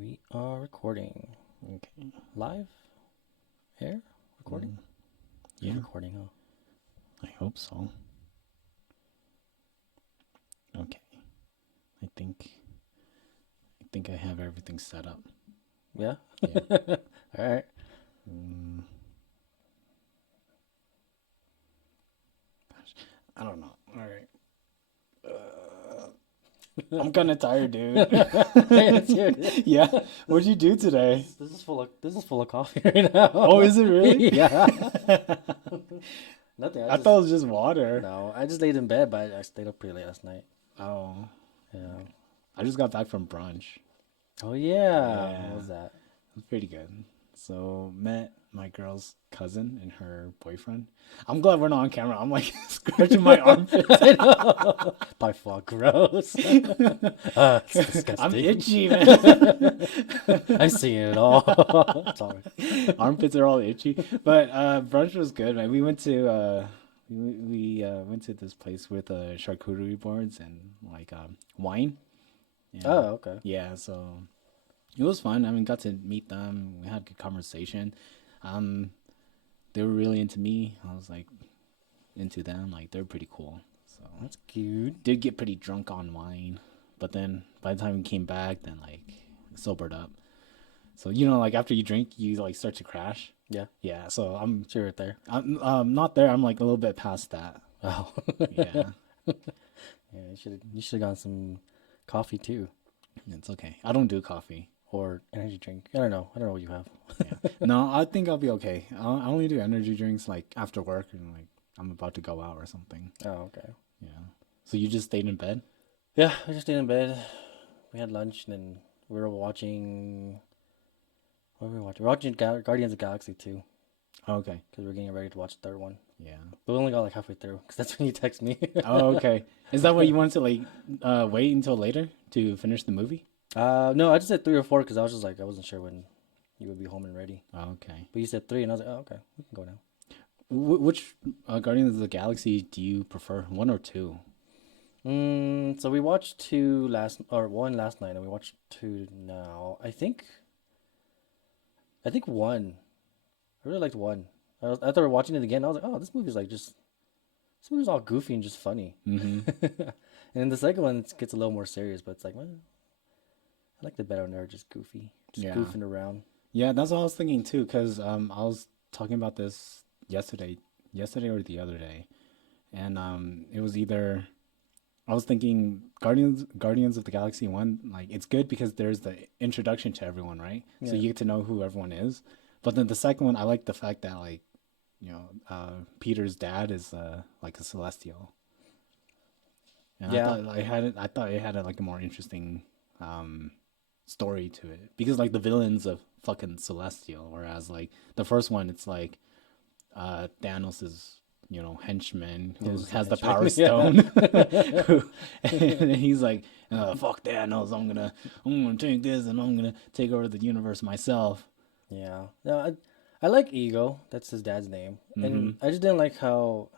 We are recording. Okay. Live? Air? Recording? Yeah, Recording, huh? I hope so. Okay. I think I have everything set up. Yeah? Yeah. Alright. Mm, I don't know. All right. I'm kind of tired, dude. Yeah. What'd you do today? This is full of coffee right now. Oh, is it really? Yeah. Nothing. I thought it was just water. No, I just laid in bed, but I stayed up pretty late last night. Oh. Yeah. I just got back from brunch. Oh yeah. Yeah. What was that? It was pretty good. So met my girl's cousin and her boyfriend. I'm glad we're not on camera. I'm like scratching my armpits. I know. By far, gross. It's disgusting. I'm itchy, man. I'm seeing it all. Sorry. Armpits are all itchy. But brunch was good, man. We went to went to this place with charcuterie boards and like wine. And, Oh, okay. yeah, so it was fun. I mean, got to meet them. We had a good conversation. Um, they were really into me. I was like into them. Like they're pretty cool. So That's cute. did get pretty drunk on wine, but then by the time we came back, then like sobered up. So like after you drink, you like start to crash. Yeah, Yeah. So I'm sure, right there. I'm not there. I'm like a little bit past that. Oh, Yeah. yeah. You should have gotten some coffee too, It's okay. I don't do coffee. or energy drink. I don't know. I don't know what you have. Yeah. No, I think I'll be okay. I only do energy drinks like after work and like I'm about to go out or something. Oh, okay. Yeah. So you just stayed in bed? Yeah, I just stayed in bed. We had lunch, and then we were watching. What were we watching? We're watching Guardians of the Galaxy 2 Oh, okay. because we're getting ready to watch the third one. Yeah. But we only got like halfway through because that's when you text me. Oh, okay. Is that what you wanted to like wait until later to finish the movie? No, I just said 3 or 4 because I was just like I wasn't sure when you would be home and ready. Oh, okay. But you said 3, and I was like, oh, okay, we can go now. Which Guardians of the Galaxy do you prefer? One or two? So we watched one last night, and we watched 2 now. I think 1. I really liked 1. After watching it again, I was like, oh, this movie's all goofy and just funny. Mm-hmm. And then the second one gets a little more serious, but it's like, well, I like the better when they're just goofy, just Yeah. goofing around. Yeah, that's what I was thinking too. Cause I was talking about this yesterday or the other day, and it was either I was thinking Guardians of the Galaxy 1, like it's good because there's the introduction to everyone, right? So Yeah. you get to know who everyone is. But then the second one, I like the fact that like, Peter's dad is like a celestial. And Yeah. I thought it had like a more interesting um story to it because like the villain's a fucking celestial, whereas like the first one it's like Thanos's henchman who Who's the has the henchman? power Yeah. stone. And he's like, fuck Thanos, I'm gonna take this and I'm gonna take over the universe myself. Yeah. No, I like Ego. That's his dad's name. And Mm-hmm. I just didn't like how,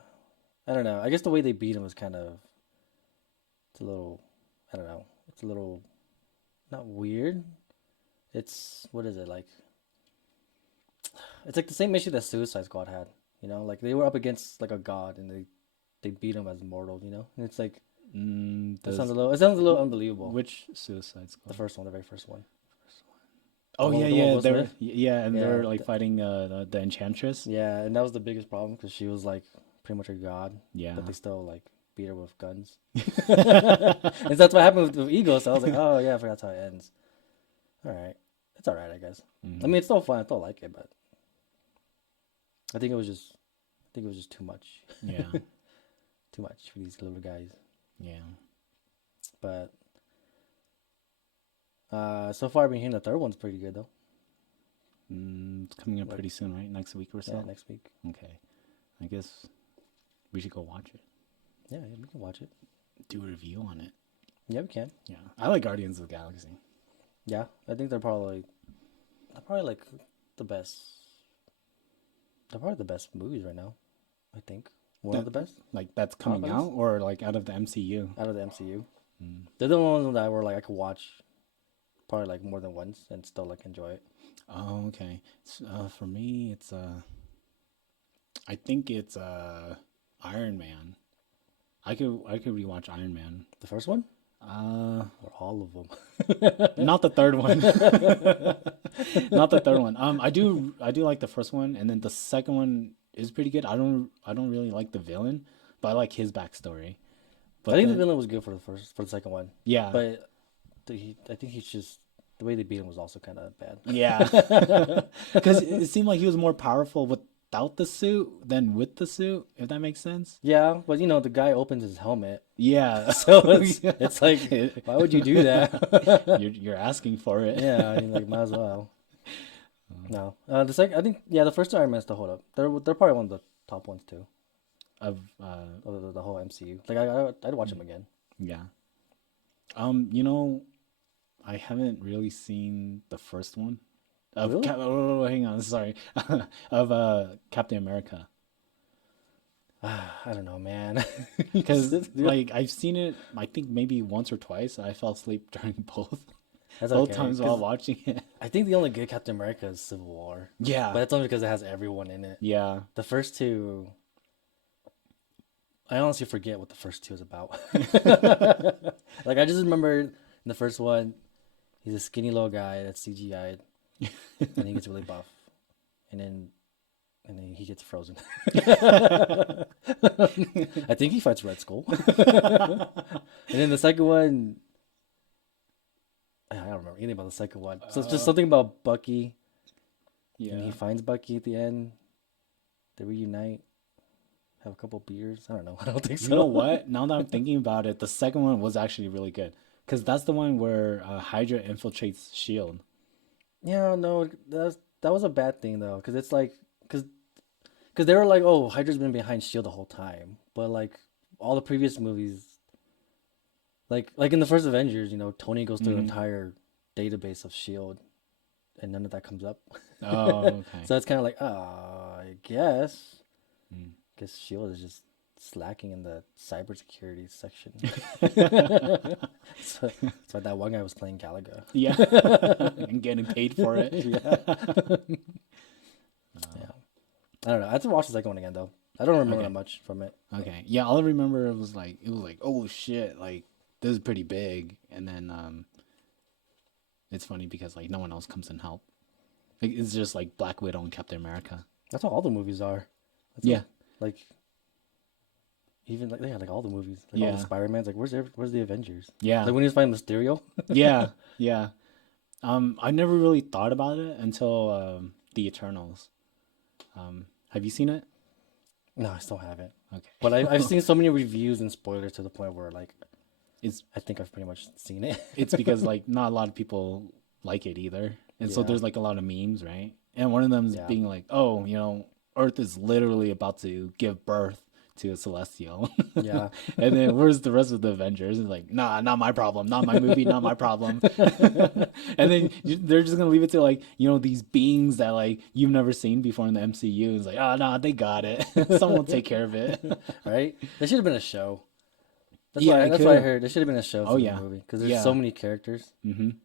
I don't know. I guess the way they beat him was kind of, it's a little, I don't know. It's a little, not weird. It's, what is it like? It's like the same issue that Suicide Squad had. Like they were up against like a god, and they beat him as mortal. And it's like it sounds a little unbelievable. Which Suicide The Squad? first one, the very first one. Oh The one yeah, with yeah, Will they're Smith? yeah, and they're Yeah, like fighting the Enchantress. yeah, and that was the biggest problem because she was like pretty much a god, Yeah. but they still like beat her with guns. And that's what happened with Ego. So I was like, oh yeah, I forgot how it ends. All right, it's all right, I guess. I mean, it's still fun. I still like it, but I think it was just too much, Yeah, too much for these little guys. yeah. But so far I've been hearing the third one's pretty good though. It's coming up Like, pretty soon, right? Next week or so. yeah, next week. Okay, I guess we should go watch it. Yeah, yeah, we can watch it. Do a review on it. Yeah, we can. Yeah, I like Guardians of the Galaxy. Yeah, I think they're probably like the best. They're probably the best movies right now. I think one of the best Like that's coming at out least? or like out of the MCU. out of the MCU. Mm. They're the only ones that were like I could watch probably like more than once and still like enjoy it. Oh, okay. For me, it's I think it's Iron Man. I could rewatch Iron Man. The first one Uh, or all of them? Not the third one. Not the third one. I do like the first one, and then the second one is pretty good. I don't really like the villain, but I like his backstory. I But think the then villain was good for the second one, yeah, but I think he's just the way they beat him was also kind of yeah, bad. because it seemed like he was more powerful without the suit than with the suit. If that makes sense. Yeah, but you know the guy opens his helmet, Yeah. so it's like why would you do that? You're asking for it. Yeah, I mean like might as well. No, the second I think yeah the first two Iron Man still hold up. They're probably one of the top ones too Of of the whole MCU. Like I'd watch them again. yeah. I haven't really seen the first one of Really? hang on, sorry. Of Captain America. I don't know, man. Because like I've seen it I think maybe once or twice. I fell asleep during That's both okay. times while 'Cause watching it. I think the only good Captain America is Civil War, but Yeah. that's only because it has everyone in it. Yeah. The first two, I honestly forget what the first two is about. Like I just remember in the first one, he's a skinny little guy that's CGI'd, and he gets really buff, and then he gets frozen. I think he fights Red Skull, and then the second one, I don't remember anything about the second one. So it's just something about Bucky, and he Yeah. finds Bucky at the end. They reunite, have a couple beers. I don't know. I don't think You know so. what? Now that I'm thinking about it, the second one was actually really good. Because that's the one where Hydra infiltrates Shield. Yeah, no, that was a bad thing though, because it's like, because they were like, oh, Hydra's been behind Shield the whole time, but like all the previous movies, like in the first Avengers, Tony goes through an Hmm. entire database of Shield, and none of that comes up. Oh, okay. So it's kind of like, I guess, Mm. guess Shield is just slacking in the cybersecurity section. So that's why that one guy was playing Galaga. Yeah. And getting paid for it. Yeah. Yeah. I don't know. I have to watch the second one again though. I don't remember Okay. that much from it. Okay. Yeah, all I remember it was like, oh shit, like this is pretty big. And then it's funny because like no one else comes and help. Like it's just like Black Widow and Captain America. That's how all the movies are. That's Yeah. like even like yeah, like all the movies, like all the Yeah. Spider-Mans. Like where's the Avengers? Yeah. Like when he was fighting Mysterio. Yeah. Yeah. I never really thought about it until the Eternals. Have you seen it? No, I still haven't. Okay. But I've seen so many reviews and spoilers to the point where like It's I think I've pretty much seen it. it's because like not a lot of people like it either, and so Yeah. there's like a lot of memes, right? And one of them is Yeah. being like, oh, Earth is literally about to give birth to a celestial. Yeah. And then where's the rest of the Avengers? It's like, nah, not my problem, not my movie, not my problem. And then they're just gonna leave it to like, these beings that like you've never seen before in the MCU. It's like, oh no, they got it. Someone will take care of it. Right? There should have been a show. That's Yeah, why it that's why I could've. heard there should have been a show Oh for yeah, the movie because there's yeah. so many characters.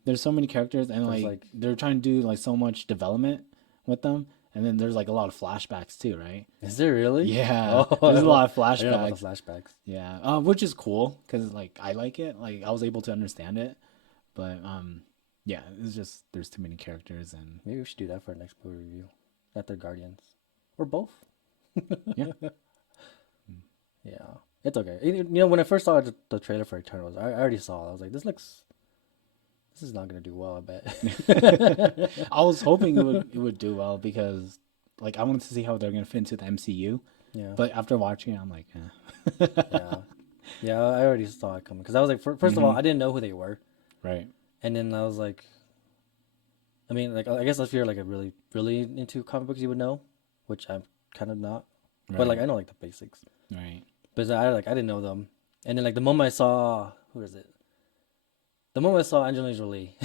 There's so many characters, and There's like like they're trying to do like so much development with them, and then there's like a lot of flashbacks too, right? is there really? Yeah, Oh, there's a lot of I didn't know about flashbacks. the flashbacks. Yeah, which is cool because like I like it. Like I was able to understand it, but yeah, it's just there's too many characters, and Maybe we should do that for our next movie review. After Guardians. Or both. yeah, Yeah. It's okay. When I first saw the trailer for Eternals, I already saw it. I was like, this is not gonna do well, I bet. I was hoping it would do well because like I wanted to see how they're gonna fit into the MCU, Yeah. but after watching it, I'm like, eh. Yeah. Yeah, I already saw it coming. Because I was like, first of all, I didn't know who they were. Right, And then I was like, I mean, like, I guess if you're like a really, really into comic books, you would know, which I'm kind of not. But like, right, I know like the basics. right. But I didn't know them. And then like the moment I saw, who is it? The moment I saw Angelina Jolie,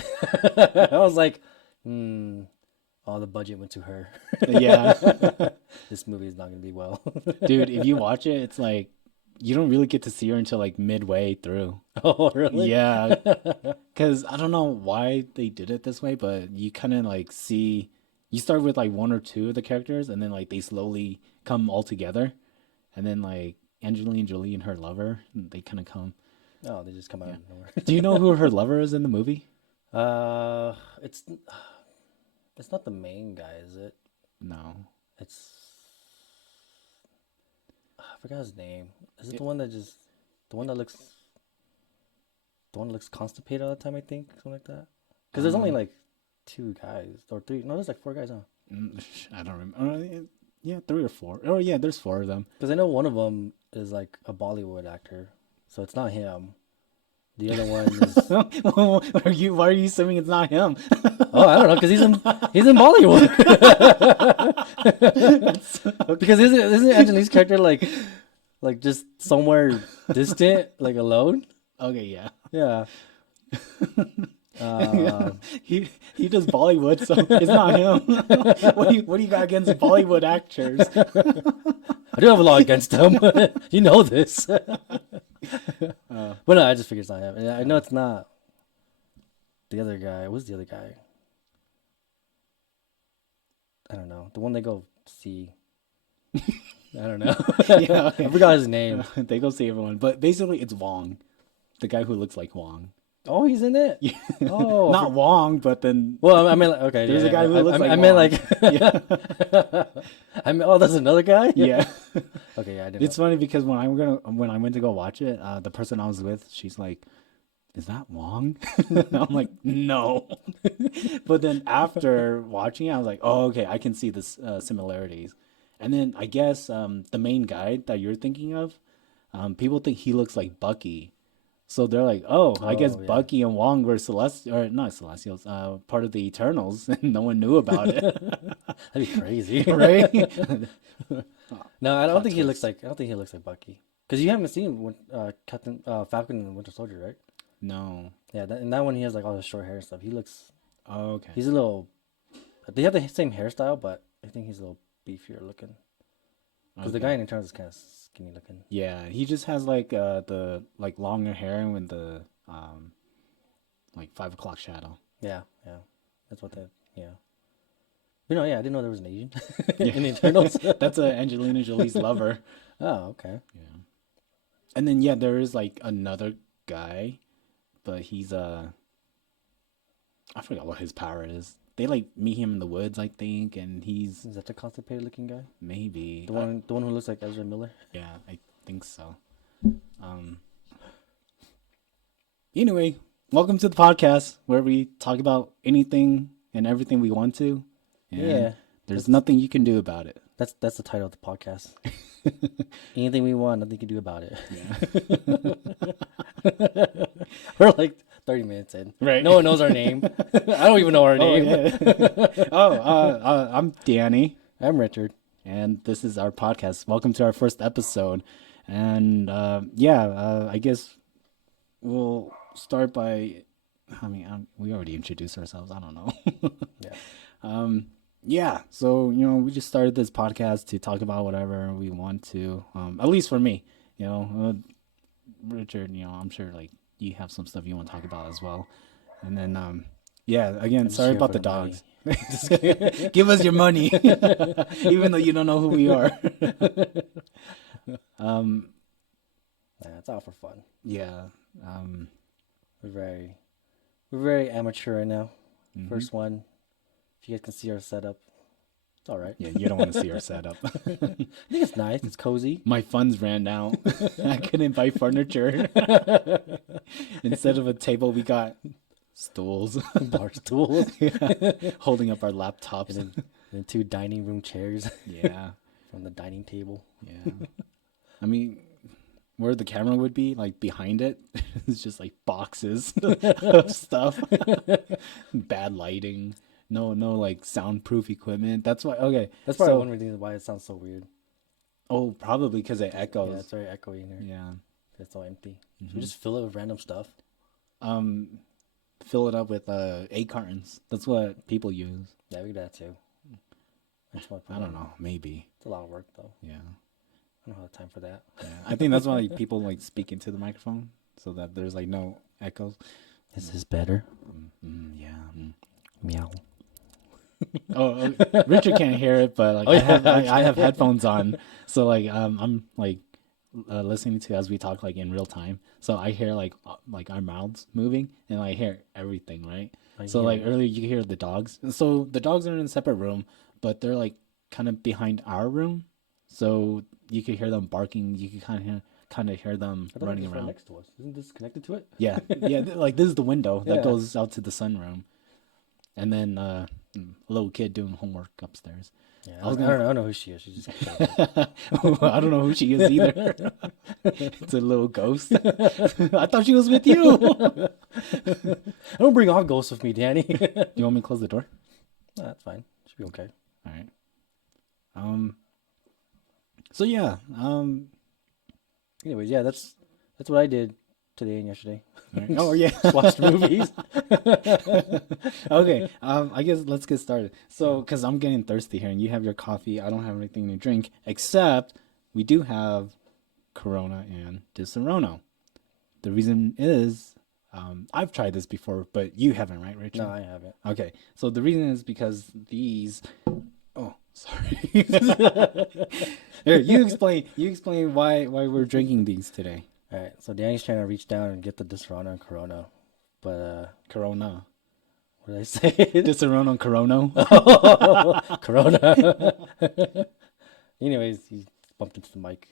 I was like, all the budget went to her. Yeah. This movie is not gonna be well. Dude, if you watch it, it's like you don't really get to see her until like midway through. Oh, really? Yeah, because I don't know why they did it this way, but you kind of like see you start with like one or two of the characters, and then like they slowly come all together, and then like Angelina Jolie and her lover, they kind of come. Oh, they just come out Yeah. of nowhere. Do you know who her lover is in the movie? Uh, it's not the main guy, is it? No. It's I forgot his name. Is it It, the one that looks the one that looks constipated all the time? I think something like that. Because there's only um, like two guys or three. No, there's like four guys, huh? I don't remember. Yeah, three or four. Oh yeah, there's four of them. Because I know one of them is like a Bollywood actor, so it's not him. The other one is Why are you assuming it's not him? oh I don't know because he's in Bollywood. Okay. Because isn't Angelina's character like just somewhere distant, like alone? Okay, yeah. Yeah. Yeah. Uh, He does Bollywood, so it's not him. What do you got against Bollywood actors? I do have a lot against him. You know this. Uh, But no, I just figured it's not him. And I know uh, it's not the other guy. What's the other guy? I don't know. The one they go see. I don't know. yeah, I okay. forgot his name. They go see everyone, but basically it's Wong, the guy who looks like Wong. Oh, he's in it. Yeah, Oh, not Wong, but then well, I mean, like, okay, there's yeah, a guy who looks like I meant Wong. like, Yeah, I mean, oh, that's another guy. yeah. Okay, yeah, I didn't It's know. funny because when I went to go watch it, the person I was with, she's like, "Is that Wong?" And I'm like, "No." But then after watching it, I was like, "Oh, okay, I can see the similarities." And then I guess the main guy that you're thinking of, people think he looks like Bucky. So they're like, "Oh, I guess Oh yeah, Bucky and Wong were celestial or not celestials, part of the Eternals, and no one knew about it." that'd be crazy. Right? No, I don't Plot think he looks twist. like. I don't think he looks like Bucky. Because you haven't seen Captain Falcon and the Winter Soldier, right? No. Yeah, in that one he has like all the short hair and stuff. He looks. Oh, okay. He's a little. They have the same hairstyle, but I think he's a little beefier looking. Because the Okay. guy in Eternals is kind of skinny looking. Yeah, he just has like the like longer hair and with the like 5 o'clock shadow. Yeah, yeah, that's what that. Yeah, you know, yeah, I didn't know there was an Asian Yeah, in the Eternals. that's Angelina Jolie's lover. Oh, okay. Yeah, and then yeah, there is like another guy, but he's I forgot what his power is. They like meet him in the woods, I think, and he's Is that the constipated looking guy? maybe The one who looks like Ezra Miller. yeah, I think so. Um. Anyway, welcome to the podcast where we talk about anything and everything we want to, and Yeah, there's that's nothing you can do about it. that's the title of the podcast. Anything we want, nothing you can do about it. Yeah. We're like 30 minutes in. Right. No one knows our name. I don't even know our Oh name. yeah. Oh, I'm Danny, I'm Richard. and this is our podcast. Welcome to our first episode, and I guess we'll start by. I mean, we already introduced ourselves. I don't know. Yeah. Yeah. So we just started this podcast to talk about whatever we want to. At least for me, Richard. I'm sure like you have some stuff you want to talk about as well, and then yeah. Again, I'm just sorry here about for the the money. dogs. Just kidding. Give us your money, even though you don't know who we are. Um, Nah, it's all for fun. yeah. Um, We're very we're very amateur right now. mhm. First one. If you guys can see our setup, it's all right. Yeah, you don't want to see our setup. I think it's nice. It's cozy. My funds ran out. I couldn't buy furniture. Instead of a table, we got stools Bar stools holding up our and laptops. then two dining room chairs Yeah, from the dining table. yeah. I mean, where the camera would be, like behind it, it's just like boxes of stuff. Bad lighting. No, like soundproof equipment. That's why. Okay, That's probably so one reason why it sounds so weird. oh, probably because it Yeah, echoes. it's very echoey in here. Yeah. It's so empty. So we Hmm. just fill it with random stuff. Um, fill it up with egg cartons. That's what people use. Yeah, we do that too. That's what I don't know. Maybe. It's a lot of work though. Yeah. I don't have time for that. Yeah, I think that's why like, people like speak into the microphone so that there's like no echoes. Is this better? Yeah. Meow. Richard can't hear it, but like Oh yeah, I have okay. headphones on, so like I'm like listening to as we talk like in real time. So I hear like our mouths moving, and I hear everything, right? I So hear like it. earlier you hear the dogs. So the dogs are in a separate room, but they're like kind of behind our room, so you could hear them barking. You could kind of hear them I thought it was running just right around. next to us. Isn't this connected to it? Yeah, yeah. Like this is the window that Yeah. goes out to the sunroom, and then a little kid doing homework upstairs. Yeah. I was I gonna. don't know. I don't know who she is. She just keeps showing I don't know who she is either. It's a little ghost. I thought she was with you. up. I don't bring all ghosts with me, Danny. You want me to close the door? No, that's fine. Should be okay. All right. So yeah. Anyways, yeah, that's what I did today and yesterday. All right. Oh yeah. Just watched movies. Okay. I guess let's get started. So, because I'm getting thirsty here, and you have your coffee, I don't have anything to drink, except we do have Corona and Disaronno. The reason is, I've tried this before, but you haven't, right, Richard? No, I haven't. Okay. So the reason is because these. Oh, sorry. Here, you explain. You explain why we're drinking these today. All right, so Danny's trying to reach down and get the Disaronno and Corona, but Corona. what did I say? Disaronno Corona. Corona. Anyways, he bumped into the mic.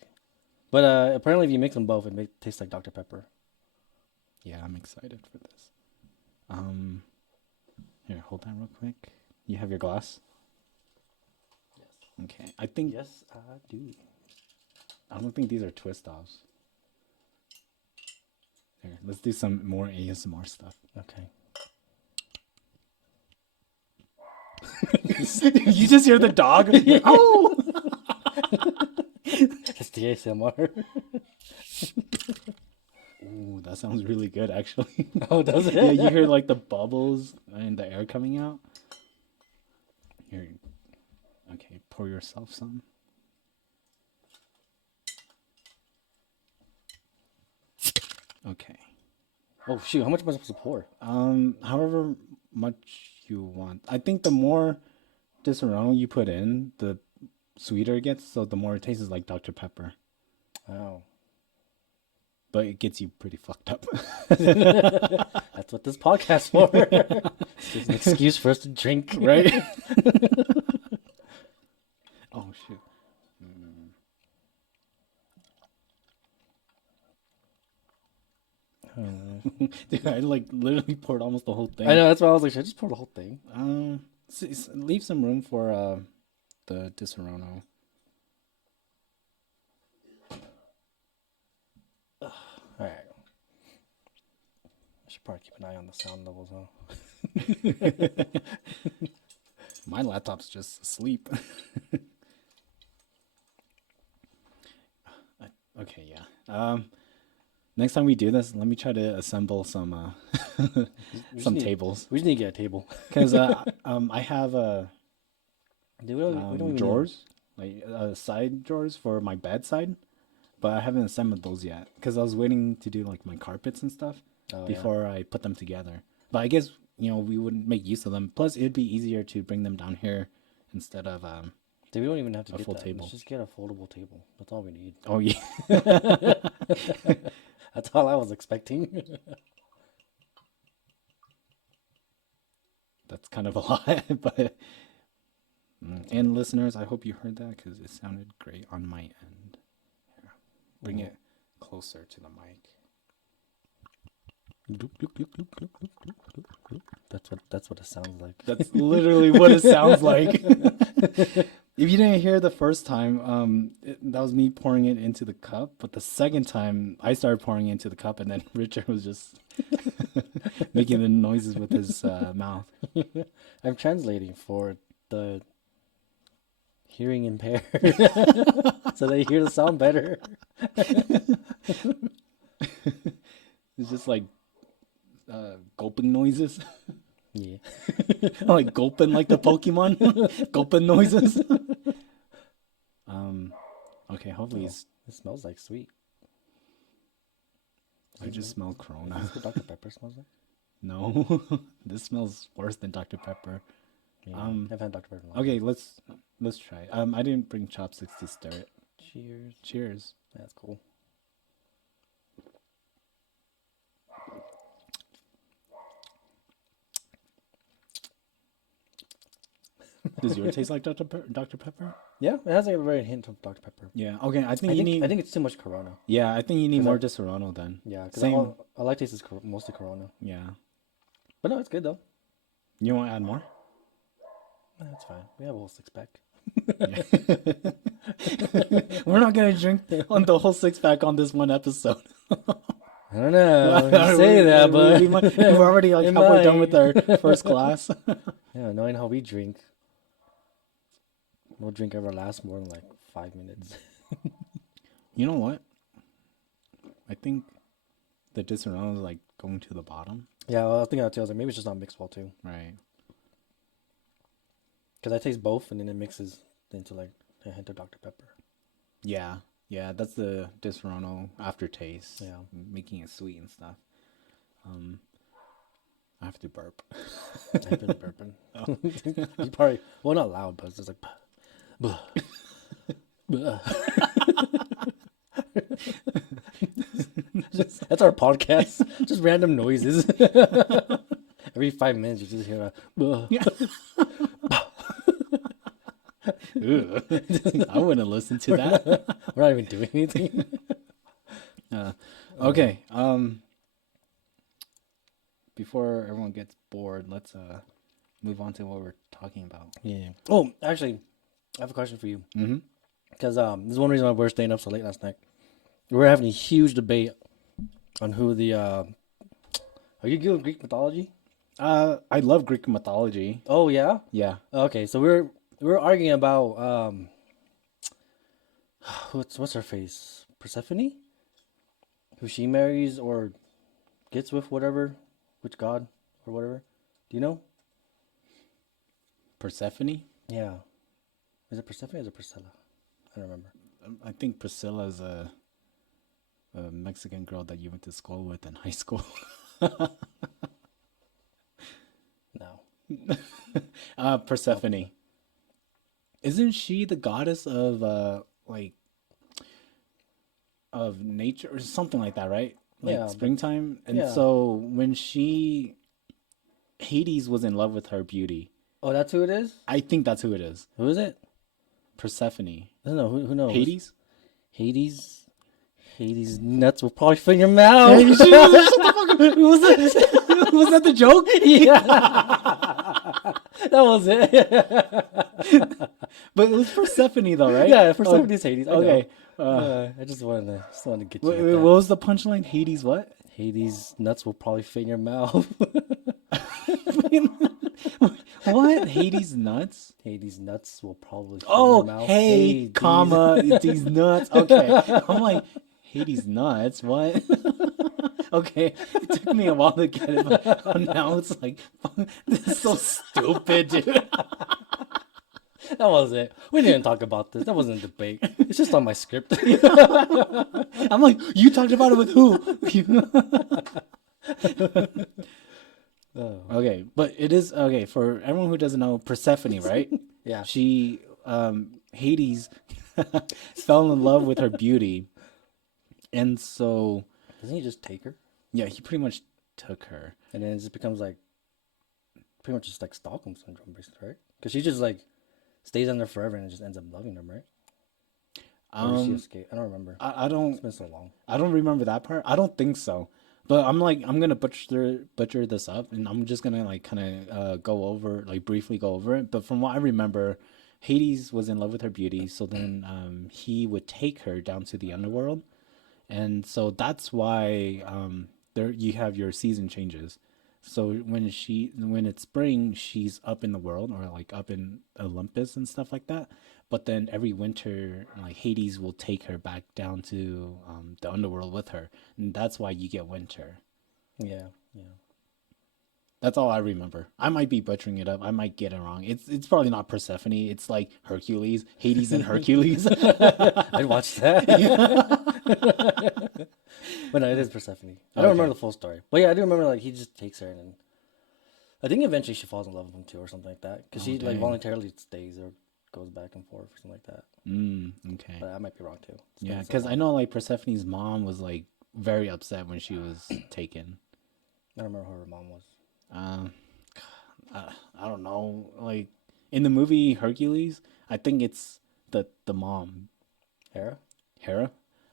But apparently, if you mix them both, it tastes like Dr. Pepper. Yeah, I'm excited for this. Here, hold that real quick. You have your glass? Yes. Okay. I think Yes, I do. I don't think these are twist offs. Here, let's do some more ASMR stuff. Okay. You just hear the dog? Oh! That's the ASMR. Ooh, that sounds really good, actually. Oh, does it? Yeah, you hear like the bubbles and the air coming out. Here, okay, pour yourself some. Okay. Oh shoot! How much am I supposed to pour? However much you want. I think the more Disaronno you put in, the sweeter it gets. So the more it tastes like Dr. Pepper, Oh, but it gets you pretty fucked up. that's what this podcast's for. It's just an excuse for us to drink, Right? Oh shoot. Dude, I like literally poured almost the whole thing. I know. That's why I was like, should I just pour the whole thing? Leave some room for the Disaronno. All right. I should probably keep an eye on the sound levels, huh? My laptop's just asleep. Okay, yeah. Next time we do this, let me try to assemble some some tables, We just need to get a table. because I have Dude, we don't even drawers, like side drawers for my bedside, but I haven't assembled those yet because I was waiting to do like my carpets and stuff Oh, yeah. before I put them together. But I guess we wouldn't make use of them. Plus, it'd be easier to bring them down here instead of Dude, we don't even have to a get full that. table. Let's just get a foldable table. That's all we need. Oh yeah. That's all I was expecting. That's kind of a lot, but and listeners, I hope you heard that because it sounded great on my end. Here, bring it closer to the mic. That's what it sounds like. That's literally what it sounds like. If you didn't hear the first time, that was me pouring it into the cup. But the second time, I started pouring it into the cup, and then Richard was just making the noises with his mouth. I'm translating for the hearing impaired, so they hear the sound better. It's just like gulping noises. Yeah. Like gulping like the Pokemon. Gulping noises. Okay, hopefully Oh, it smells like sweet. I just smell Corona. Is this what Dr. Pepper smells like? No, this smells worse than Dr. Pepper. Yeah, Um, I've had Dr. Pepper in a long okay, time. let's try. I didn't bring chopsticks to stir it. Cheers. Cheers. That's cool. Does yours taste like Dr. Pepper? Yeah, it has like a very hint of Dr. Pepper. Yeah. Okay, I think I you think I need. think it's too much Corona. Yeah, I think you need Cause more I Disaronno then. yeah, because Same. all I like taste is mostly Corona. Yeah. But no, it's good though. You want to add more? That's fine. We have a whole 6 pack. Yeah. We're not gonna drink on the whole 6 pack on this one episode. I don't know. You say that, but we're already like it halfway done with might. our first glass. Yeah, knowing how we drink, no drink ever lasts more than like 5 minutes. You know what? I think the Disaronno is like going to the bottom. Yeah, well, I think I was like, maybe it's just not mixed well too. Right. Because I taste both, and then it mixes into like a hint of Dr. Pepper. Yeah. Yeah, that's the Disaronno aftertaste. Yeah. Making it sweet and stuff. I have to burp. I've been burping. You probably, well, not loud, but it's just like, "Buh, buh." That's our podcast. Just random noises. Every 5 minutes, you just hear a, "Buh." Yeah. I wouldn't listen to that. We're not even doing anything. Okay. Before everyone gets bored, let's move on to what we're talking about. Yeah. Oh, actually, I have a question for you. Mm-hmm. Because this is one reason why we're staying up so late last night. We were having a huge debate on who the. Are you good with Greek mythology? I love Greek mythology. Oh yeah. Yeah. Okay, so we're arguing about what's her face, Persephone, who she marries or gets with, whatever, which god or whatever. Do you know? Persephone. Yeah. Is it Persephone or is it Priscilla? I don't remember. I think Priscilla is a Mexican girl that you went to school with in high school. No. Persephone. Isn't she the goddess of like of nature or something like that, right? Like Yeah, but springtime. And yeah. so when Hades was in love with her beauty. Oh, that's who it is? I think that's who it is. Who is it? Persephone. I don't know. Who knows? Hades? Hades? Hades nuts will probably fit in your mouth. Shut the fuck up. Was that, was that the joke? Yeah. That was it. But it was Persephone though, right? Yeah, for some reason Hades. I Okay. know. I just wanted to get you What with that. was the punchline? Hades what? Hades nuts will probably fit in your mouth. What? Hades nuts? Hades nuts will probably fit Oh, in your mouth. hey, Hades. comma, these nuts. Okay. I'm like, Hades nuts? What? Okay. It took me a while to get it, but now it's like, this is so stupid, dude. That was it. We didn't talk about this. That wasn't a debate. It's just on my script. I'm like, you talked about it with who? Oh. Okay, but it is, okay, for everyone who doesn't know, Persephone, right? Yeah. She, Hades fell in love with her beauty. And so, Doesn't he just take her? yeah, he pretty much took her. And then it just becomes like, pretty much just like Stockholm syndrome, basically, right? Because she just like stays on there forever and just ends up loving them, right? Or does she escape? I don't remember. I It's don't, been so long. I don't remember that part. I don't think so. But I'm like, I'm gonna butcher this up, and I'm just gonna like kind of go over, like briefly go over it. But from what I remember, Hades was in love with her beauty, so then he would take her down to the underworld, and so that's why there you have your season changes. So when it's spring, she's up in the world or like up in Olympus and stuff like that. But then every winter, like Hades will take her back down to the underworld with her, and that's why you get winter. Yeah, yeah. That's all I remember. I might be butchering it up. I might get it wrong. It's probably not Persephone. It's like Hercules, Hades and Hercules. I'd watch that. But no, it is Persephone. I don't remember Okay. the full story. But yeah, I do remember like he just takes her and I think eventually she falls in love with him too or something like that. Because Oh she like dang. voluntarily stays or goes back and forth or something like that. Okay. But I might be wrong too. It's Yeah, been so because I long. know like Persephone's mom was like very upset when she was taken. I don't remember who her mom was. Um, I don't know. Like in the movie Hercules, I think it's the mom, Hera? Hera.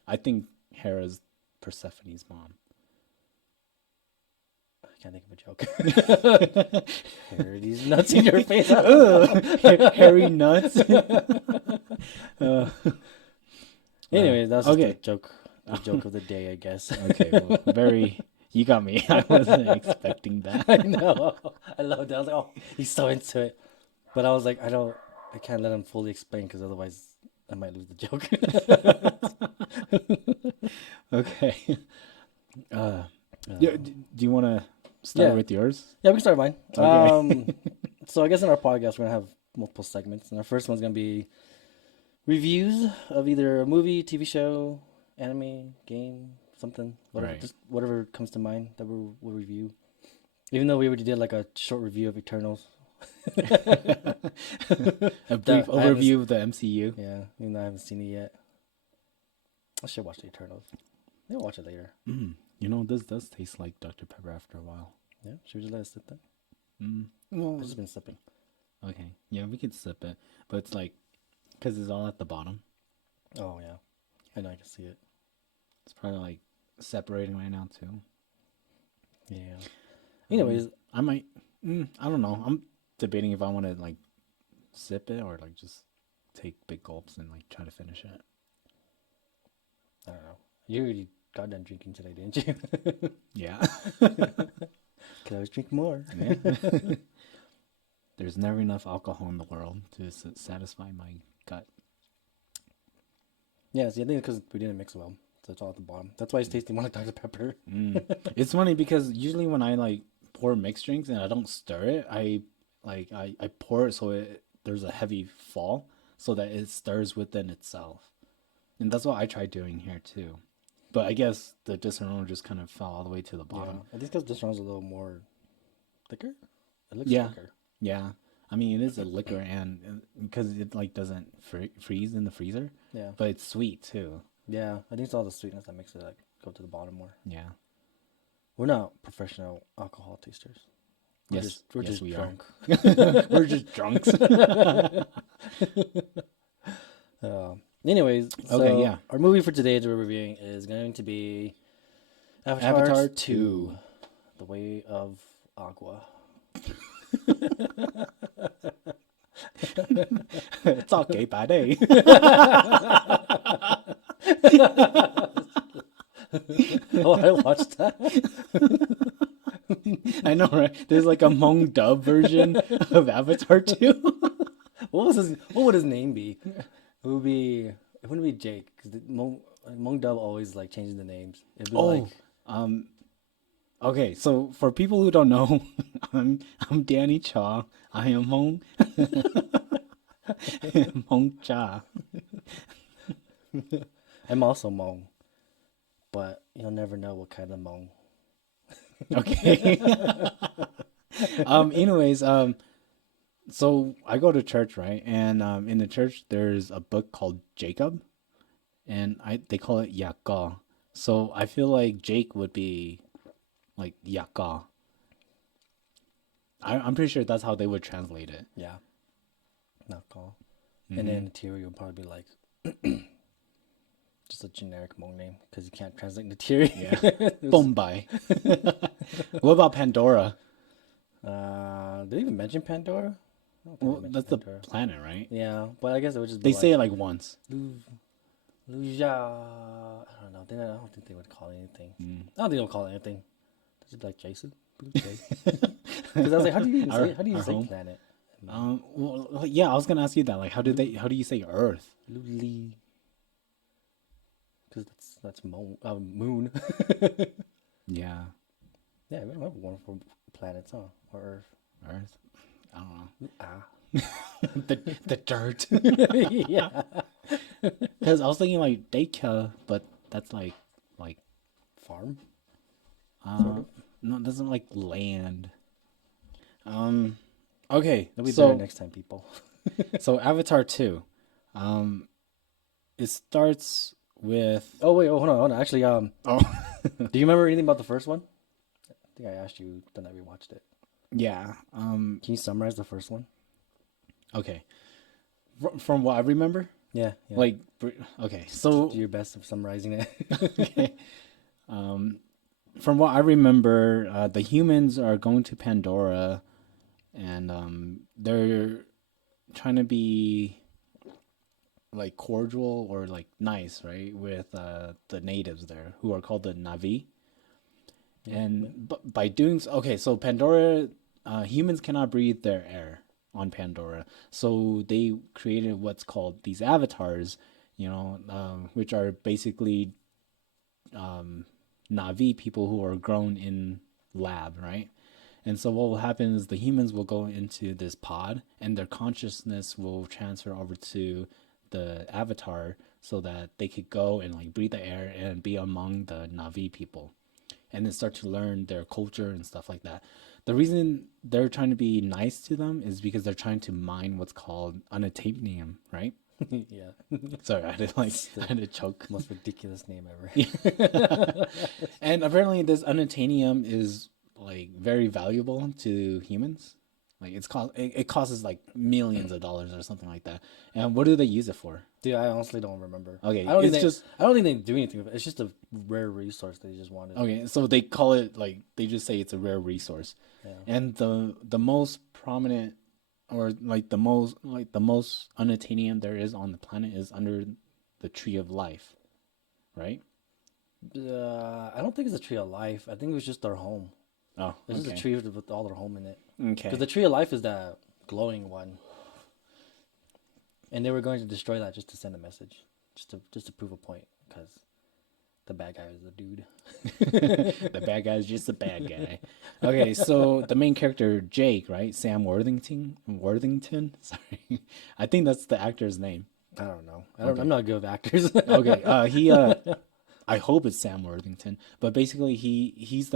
I think Hera's Persephone's mom. I can't think of a joke. Hera, these nuts in your face. Hairy nuts. Uh, Anyway, that's just okay. the joke of the day, I guess. Okay. Well, very. You got me. I wasn't expecting that. I know. I loved it. I was like, oh, he's so into it. But I was like, I can't let him fully explain because otherwise I might lose the joke. Okay. Uh, yeah. Um, Do you want to start yeah, with yours? yeah, we can start mine. Okay. So I guess in our podcast we're gonna have multiple segments, and our first one's gonna be reviews of either a movie, TV show, anime, game, something, whatever, Right. just whatever comes to mind that we'll review. Even though we already did like a short review of Eternals, A brief that I haven't, overview of the MCU. yeah, even though I haven't seen it yet. I should watch the Eternals. Maybe I'll watch it later. You know, this does taste like Dr. Pepper after a while. Yeah, should we just let it sit there? Well, I've just been sipping. okay. Yeah, we could sip it, but it's like because it's all at the bottom. Oh yeah, I know I can see it. It's probably like separating right now too. Yeah. Anyways, I might. I don't know. I'm debating if I want to like sip it or like just take big gulps and like try to finish it. I don't know. You already got done drinking today, didn't you? Yeah. Could always drink more. Yeah. There's never enough alcohol in the world to satisfy my gut. Yeah, see, I think it's because we didn't mix well, so it's all at the bottom. That's why it's tasting more like Dr Pepper. It's funny because usually when I like pour mixed drinks and I don't stir it, I pour it so there's a heavy fall so that it stirs within itself. And that's what I tried doing here too. But I guess the disaroma just kind of fell all the way to the Yeah, bottom. I think because this one's a little more thicker. It looks Yeah. thicker. Yeah. I mean, it is a liquor and because it like doesn't freeze in the freezer, Yeah, but it's sweet too. yeah. I think it's all the sweetness that makes it like go to the bottom more. Yeah. We're not professional alcohol tasters. We're Yes, just we are. drunk. We're just drunks. Anyways, Okay, so yeah. our movie for today that we're reviewing is going to be Avatar 2, 2. The Way of Agua. It's okay, buddy. Oh, I watched that. I know, right? There's like a Hmong dub version of Avatar 2. What would his name be? It wouldn't be Jake because Mong Dub always like changes the names. It'd be like Oh, okay. So for people who don't know, I'm Danny Cha. I am Hmong Hmong Cha. I'm also Mong, but you'll never know what kind of Mong. Okay. Anyways, so I go to church, right? And in the church there's a book called Jacob, and they call it Yaka. So I feel like Jake would be like Yaka. I'm pretty sure that's how they would translate it. Yeah, not call. And then Natiri would probably be like just a generic Mong name because you can't translate Natiri. Yeah. Bombay. What about Pandora? Did they even mention Pandora? I don't think Well, they that's mentioned the Pandora. planet, right? Yeah, but I guess it would just They be say it like like once. Luja. I don't know. I don't think they would call it anything. I don't think they'll call it anything. They just be like Jason. Because I was like, how do you even say? How do you our say home. planet? Well, yeah, I was gonna ask you that. Like, how do you say Earth? Luli. Because that's moon. Yeah. Yeah, we don't have one for planets, huh? Or Earth. Earth. I don't know. Ah. The dirt. Yeah. Because I was thinking like Daika, but that's like Farm, sort uh of. no, that's not like land. Um. Okay. It'll be better So next time, people. Avatar 2. Um. It starts with Oh wait, oh hold on. Actually, oh do you remember anything about the first one? I think I asked you the night we watched it. yeah. Can you summarize the first one? Okay. From what I remember, Yeah, yeah. like okay. Just do So your best of summarizing it. okay. Um. From what I remember, the humans are going to Pandora, and they're trying to be like cordial or like nice, right, with the natives there who are called the Navi. Yeah, yeah. And by doing so, okay, so Pandora, humans cannot breathe their air on Pandora, so they created what's called these avatars, which are basically Navi people who are grown in lab, right? And so what will happen is the humans will go into this pod and their consciousness will transfer over to the avatar so that they could go and like breathe the air and be among the Navi people and then start to learn their culture and stuff like that. The reason they're trying to be nice to them is because they're trying to mine what's called unobtainium, right? Yeah. Sorry, I had to like It's I the had to choke. most ridiculous name ever. And apparently this unobtainium is like very valuable to humans. Like it costs like millions of dollars or something like that. And what do they use it for? Dude, I honestly don't remember. Okay, I don't think it's they. just I don't think they do anything with it. It's just a rare resource they just wanted. okay. So they call it like they just say it's a rare resource, Yeah. and the most prominent or like the most unobtainium there is on the planet is under the tree of life, right? I don't think it's a tree of life. I think it was just their home. Oh, This is a okay, tree with all their home in it. Because okay. the tree of life is that glowing one, and they were going to destroy that just to send a message, just to prove a point. Because the bad guy is a dude. The bad guy is just a bad guy. Okay, so the main character Jake, right? Sam Worthington. Worthington. Sorry, I think that's the actor's name. I don't know. I'm Okay, not good with actors. okay. I hope it's Sam Worthington, but basically he's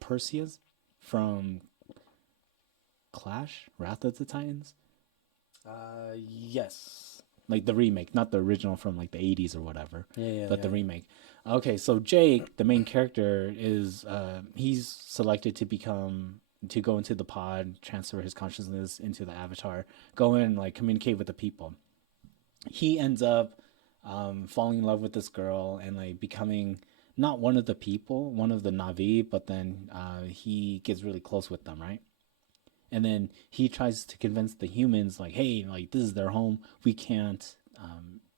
Perseus from Clash, Wrath of the Titans, Yes. like the remake, not the original from like the 80s or whatever, Yeah, yeah, but yeah. the remake. Okay, so Jake, the main character, is he's selected to go into the pod, transfer his consciousness into the avatar, go in and like communicate with the people. He ends up falling in love with this girl and like becoming not one of the people, one of the Navi, but then he gets really close with them, right? And then he tries to convince the humans like, hey, like this is their home, we can't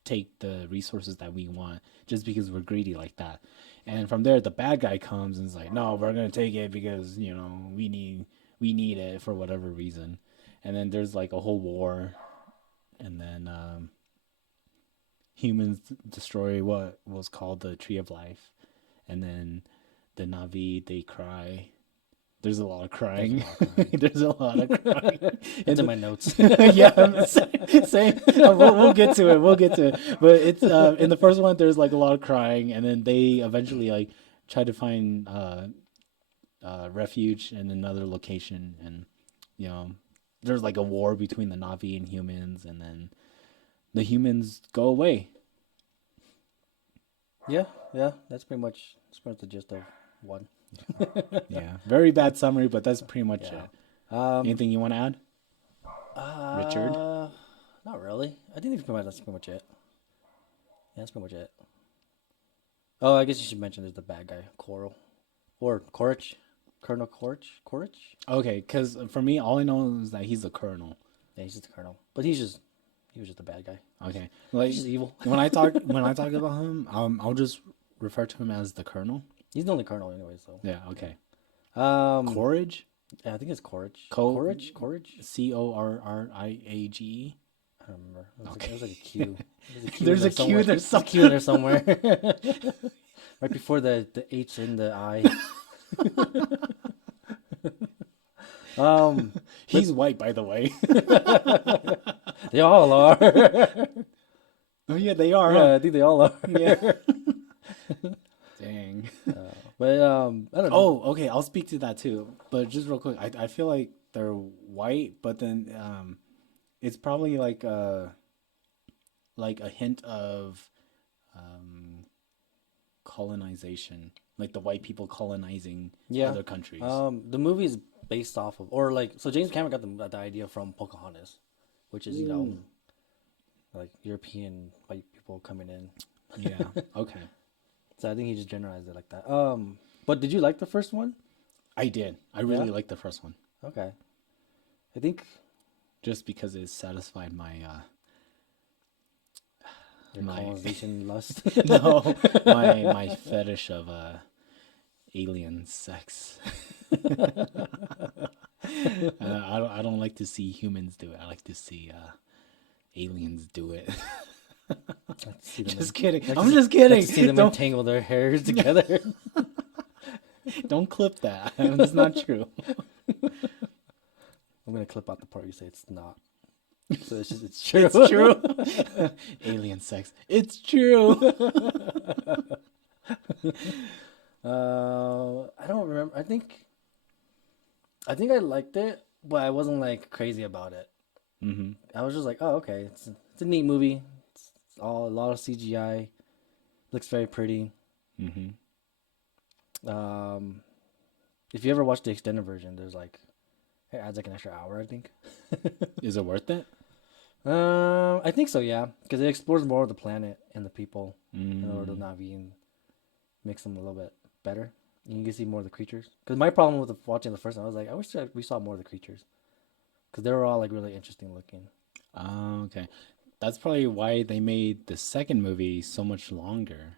take the resources that we want just because we're greedy like that. And from there the bad guy comes and is like, no, we're gonna take it because we need it for whatever reason. And then there's like a whole war, and then humans destroy what was called the tree of life, and then the Navi, they cry. There's a lot of There's a crying. lot of crying. There's a lot of crying. It's in And my notes. yeah, same. We'll get to it. We'll get to it. But it's in the first one, there's like a lot of crying, and then they eventually like try to find refuge in another location, and you know, there's like a war between the Navi and humans, and then the humans go away. Yeah, yeah. That's pretty much the gist of one. Yeah, very bad summary, but that's pretty much Yeah. it. Anything you want to add, Richard? Uh, Not really. I think that's pretty much it. Yeah, that's pretty much it. Oh, I guess you should mention there's the bad guy, Coral, or Corich, Colonel Corich. Okay, because for me, all I know is that he's the colonel. Yeah, he's just the colonel, but he was just a bad guy. Okay, like He's just evil. when I talk about him, I'll just refer to him as the colonel. He's the only colonel anyway, so. Yeah. Okay. Um, Courage. yeah, I think it's Corich. Co- Corich. Corriage. I don't remember. Okay. It was like a Q. There's a Q in There's there a Q. somewhere. There's A Q in there somewhere. Right before the H in the I. But He's white, by the way. they all are. Oh yeah, they are, huh? Yeah, I think they all are. Yeah. Dang. But I don't know. Oh, okay. I'll speak to that too. But just real quick, I feel like they're white, but then it's probably like a hint of um, colonization, like the white people colonizing Yeah. other countries. The movie is based off of, or like, so James Cameron got the idea from Pocahontas, which is, Ooh. like European white people coming in. Yeah. Okay. So I think he just generalized it like that. But did you like the first one? I did. I Yeah. really liked the first one Okay. I think just because it satisfied my your my colonization lust. no my fetish of alien sex. I don't like to see humans do it. I like to see aliens do it. Like to see them Just kidding. like I'm to, just like kidding. to see them Don't entangle their hairs together. don't clip that. It's not true. I'm gonna clip out the part you say it's not. So it's true. It's true. Alien sex. It's true. I don't remember. I think I liked it, but I wasn't like crazy about it. Mm-hmm. I was just like, oh, okay, it's a neat movie. It's all a lot of CGI. Looks very pretty. Mm-hmm. Um, if you ever watch the extended version, there's like it adds like an extra hour, I think. Is it worth it? I think so, yeah, because it explores more of the planet and the people in order to Mm. Navi and makes them a little bit better. And you can see more of the creatures. Because my problem with watching the first one, I was like, I wish we saw more of the creatures because they were all like really interesting looking. Oh, okay. That's probably why they made the second movie so much longer.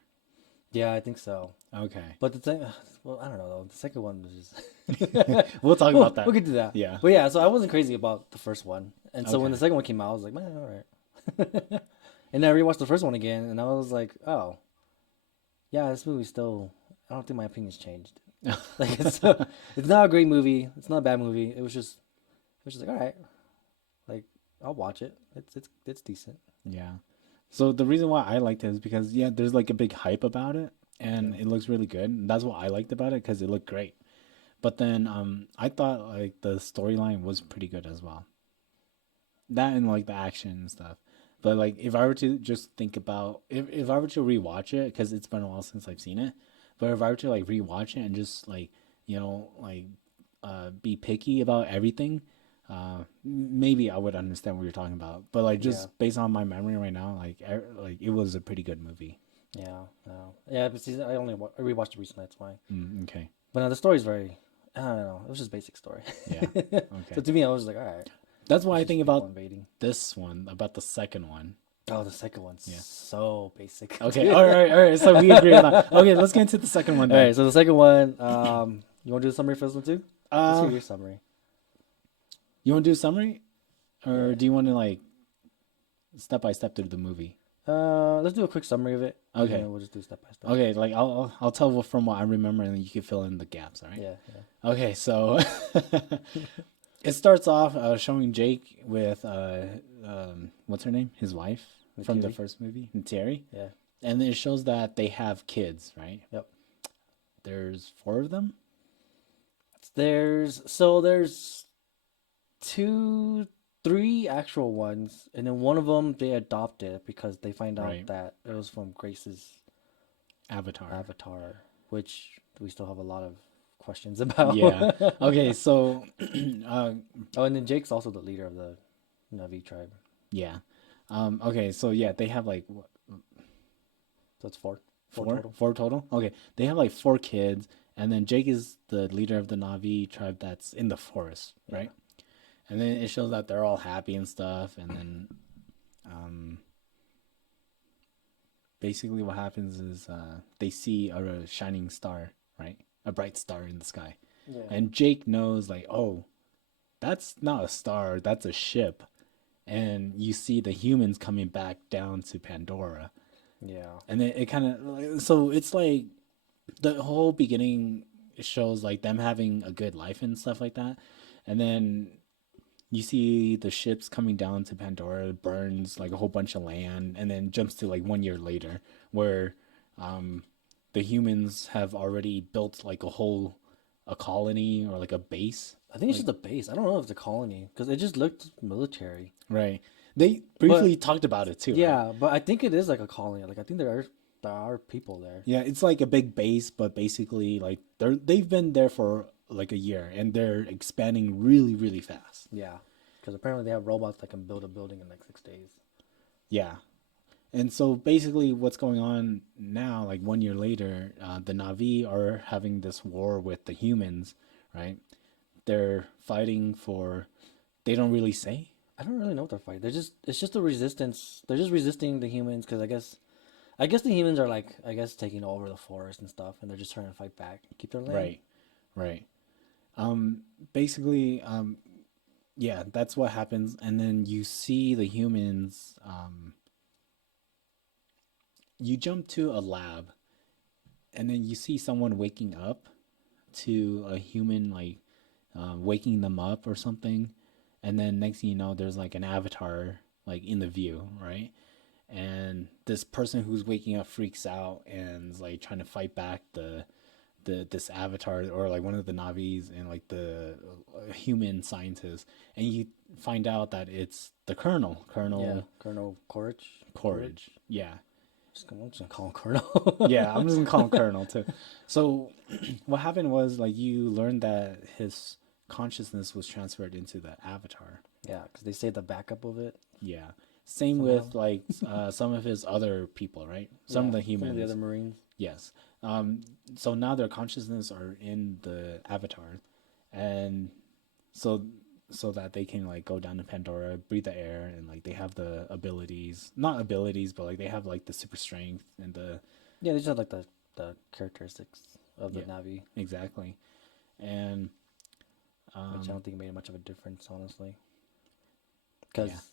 Yeah, I think so. Okay. But the thing, well, I don't know though. The second one was just We'll talk we'll, about that. we'll get to that. Yeah. But yeah, so I wasn't crazy about the first one, and so when the Okay. second one came out, I was like, man, all right. And then I rewatched the first one again, and I was like, oh, yeah, this movie still. I don't think my opinion's changed. Like it's not a great movie. It's not a bad movie. It was just like all right, like I'll watch it. It's decent. Yeah. So the reason why I liked it is because yeah, there's like a big hype about it and Yeah. it looks really good. And that's what I liked about it because it looked great. But then I thought like the storyline was pretty good as well. That and like the action and stuff. But like if I were to just think about if I were to rewatch it because it's been a while since I've seen it, but if I were to like rewatch it and just like like be picky about everything, maybe I would understand what you're talking about. But like Yeah. just based on my memory right now, like it was a pretty good movie. Yeah. No. Yeah. But see, I rewatched it recently. That's why. Okay. But no, the story's very. I don't know. It was just basic story. Yeah. So Okay. to me, I was like, all right, That's why it's I just think people about invading. this one, about the second one. Oh, the second one's Yeah. so basic. Okay. All right. All right. So we agree on that. Okay. Let's get into the second one All then. right. So the second one. You want to do the summary for this one too? Let's hear Uh, your summary. you want to do a summary, or Yeah. do you want to like step by step through the movie? Let's do a quick summary of it. And Okay. then we'll just do step by step. Okay. Like I'll tell from what I remember, and then you can fill in the gaps. All right. Yeah. Yeah. Okay. So it starts off showing Jake with what's her name? His wife from the Thierry. first movie, Terry, Yeah. and it shows that they have kids. Right. Yep. There's four of them. There's two, three actual ones, and then one of them they adopted because they find out Right. that it was from Grace's Avatar. avatar, which we still have a lot of questions about. Yeah. Okay. So, Oh, and then Jake's also the leader of the Navi tribe. yeah. Okay. So yeah, they have like So it's four. four, Total. four total. Okay, they have like four kids, and then Jake is the leader of the Navi tribe that's in the forest, Yeah. right? And then it shows that they're all happy and stuff, and then um, basically what happens is they see a shining star, right? A bright star in the sky, Yeah. and Jake knows like, oh, that's not a star, that's a ship, and you see the humans coming back down to Pandora. Yeah. And then it kind of so it's like the whole beginning shows like them having a good life and stuff like that, And then you see the ships coming down to Pandora, burns like a whole bunch of land, and then jumps to like 1 year later, where um, the humans have already built like a colony or like a base. I think it's Like just a base. I don't know if it's a colony because it just looked military. right, they But briefly talked about it too, right? yeah, but I think it is like a colony. Like I think there are people there. Yeah, it's like a big base, but basically like they've been there for like a year and they're expanding really, really fast. Yeah, because apparently they have robots that can build a building in like 6 days. Yeah. And so basically, what's going on now, like 1 year later, the Navi are having this war with the humans, right? They're fighting for, they don't really say. I don't really know what they're fighting. It's just a resistance. They're just resisting the humans because I guess the humans are like taking over the forest and stuff, and they're just trying to fight back, keep their land. Right, right. Um, basically, yeah, that's what happens. And then you see the humans, you jump to a lab, and then you see someone waking up to a human, like waking them up or something. And then next thing you know, there's like an avatar like in the view, right? And this person who's waking up freaks out and is like trying to fight back the this avatar or like one of the Navis and like the human scientist, and you find out that it's the Yeah, Colonel Colonel Courage. Courage. Yeah, I'm just gonna call him Colonel. yeah. I'm just gonna call him Colonel too. So what happened was like you learned that his consciousness was transferred into the avatar. Yeah, because they say the backup of it Yeah. Same somehow. with like some of his other people, right? Some of Yeah, the some of the other humans. Marines. Yes. So now their consciousness are in the avatar, and so so that they can like go down to Pandora, breathe the air, and like they have the abilities, not abilities, but like they have like the super strength and the Yeah, they just have like the characteristics of the yeah, Navi, exactly. And which I um, don't think made much of a difference, honestly. yeah. Because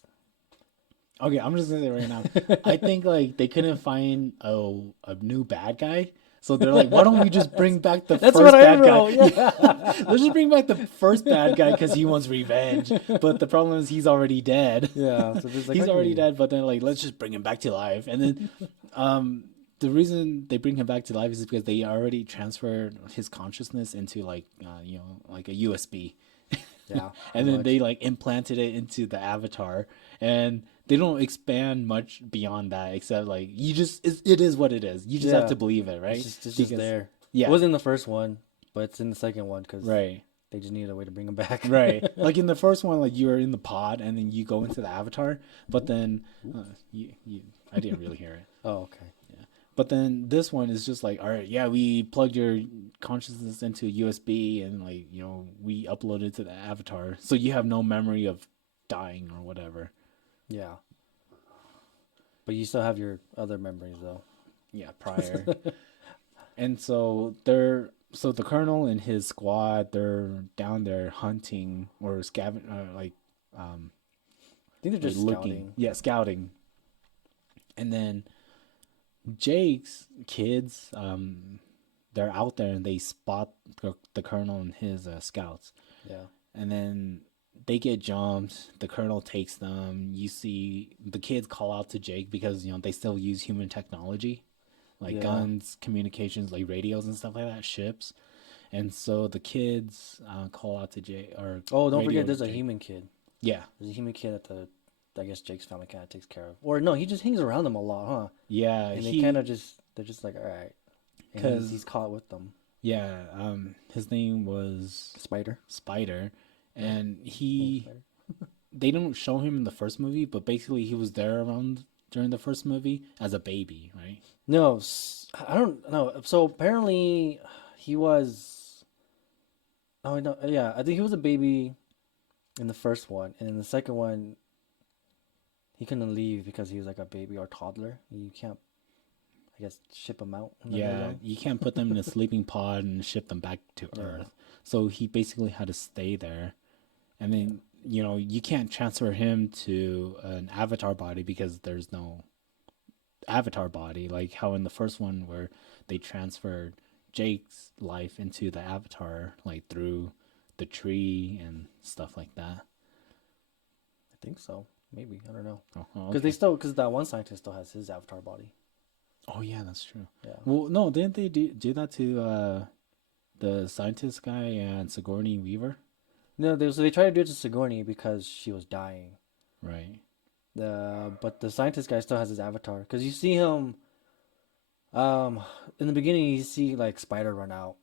Okay, I'm just gonna say right now, I think like they couldn't find a new bad guy. So they're like, why don't we just bring back the that's what first I bad guy? wrote. Yeah, Yeah, let's just bring back the first bad guy because he wants revenge. But the problem is he's already dead. yeah. So there's like, He's already okay, dead. But then like, let's just bring him back to life. And then, the reason they bring him back to life is because they already transferred his consciousness into like, like a USB, yeah, and pretty then they much. like implanted it into the avatar, and they don't expand much beyond that except like it is what it is. You just have Yeah, to believe it, it's right? just Because there. It yeah, wasn't in the first one, but it's in the second one because right. they just needed a way to bring him back. Right. Like in the first one, like you're in the pod and then you go into the avatar, but then you I didn't really hear it. Oh, okay. Yeah. But then this one is just like, all right, yeah, we plugged your consciousness into USB and like, we uploaded to the avatar. So you have no memory of dying or whatever. Yeah, but you still have your other memories though. Yeah, prior. And so the colonel and his squad, they're down there hunting or um I think they're like just looking. scouting. Yeah, scouting. And then Jake's kids, they're out there and they spot the colonel and his scouts, Yeah, and then they get jumped. The colonel takes them. You see the kids call out to Jake because they still use human technology, like yeah. guns, communications, like radios and stuff like that, ships. And so the kids call out to Jake or Oh, don't forget, radio there's a Jake. human kid. Yeah, There's a human kid I guess Jake's family kind of takes care of. Or no, he just hangs around them a lot, huh? yeah, And he they're just like, all right. And he's because caught with them. yeah, his name was Spider. Spider, Yeah. and Yeah, he Spider. they don't show him in the first movie, but basically he was there around during the first movie as a baby, right? No, I don't know. So apparently he was. Oh no, yeah. I think he was a baby in the first one, and in the second one, he couldn't leave because he was like a baby or toddler. You can't, I guess, ship him out when they're that Yeah, young. you can't put them in a sleeping pod and ship them back to Yeah, Earth. So he basically had to stay there. And then, you can't transfer him to an avatar body because there's no avatar body, like how in the first one where they transferred Jake's life into the avatar, like through the tree and stuff like that. I think so. Maybe I don't know. Oh, Because they okay. still because that one scientist still has his avatar body. Oh yeah, that's true. Yeah. Well, no, didn't they do that to the scientist guy and Sigourney Weaver? No, they tried to do it to Sigourney because she was dying. Right. But the scientist guy still has his avatar because you see him. Um, in the beginning, you see like Spider run out,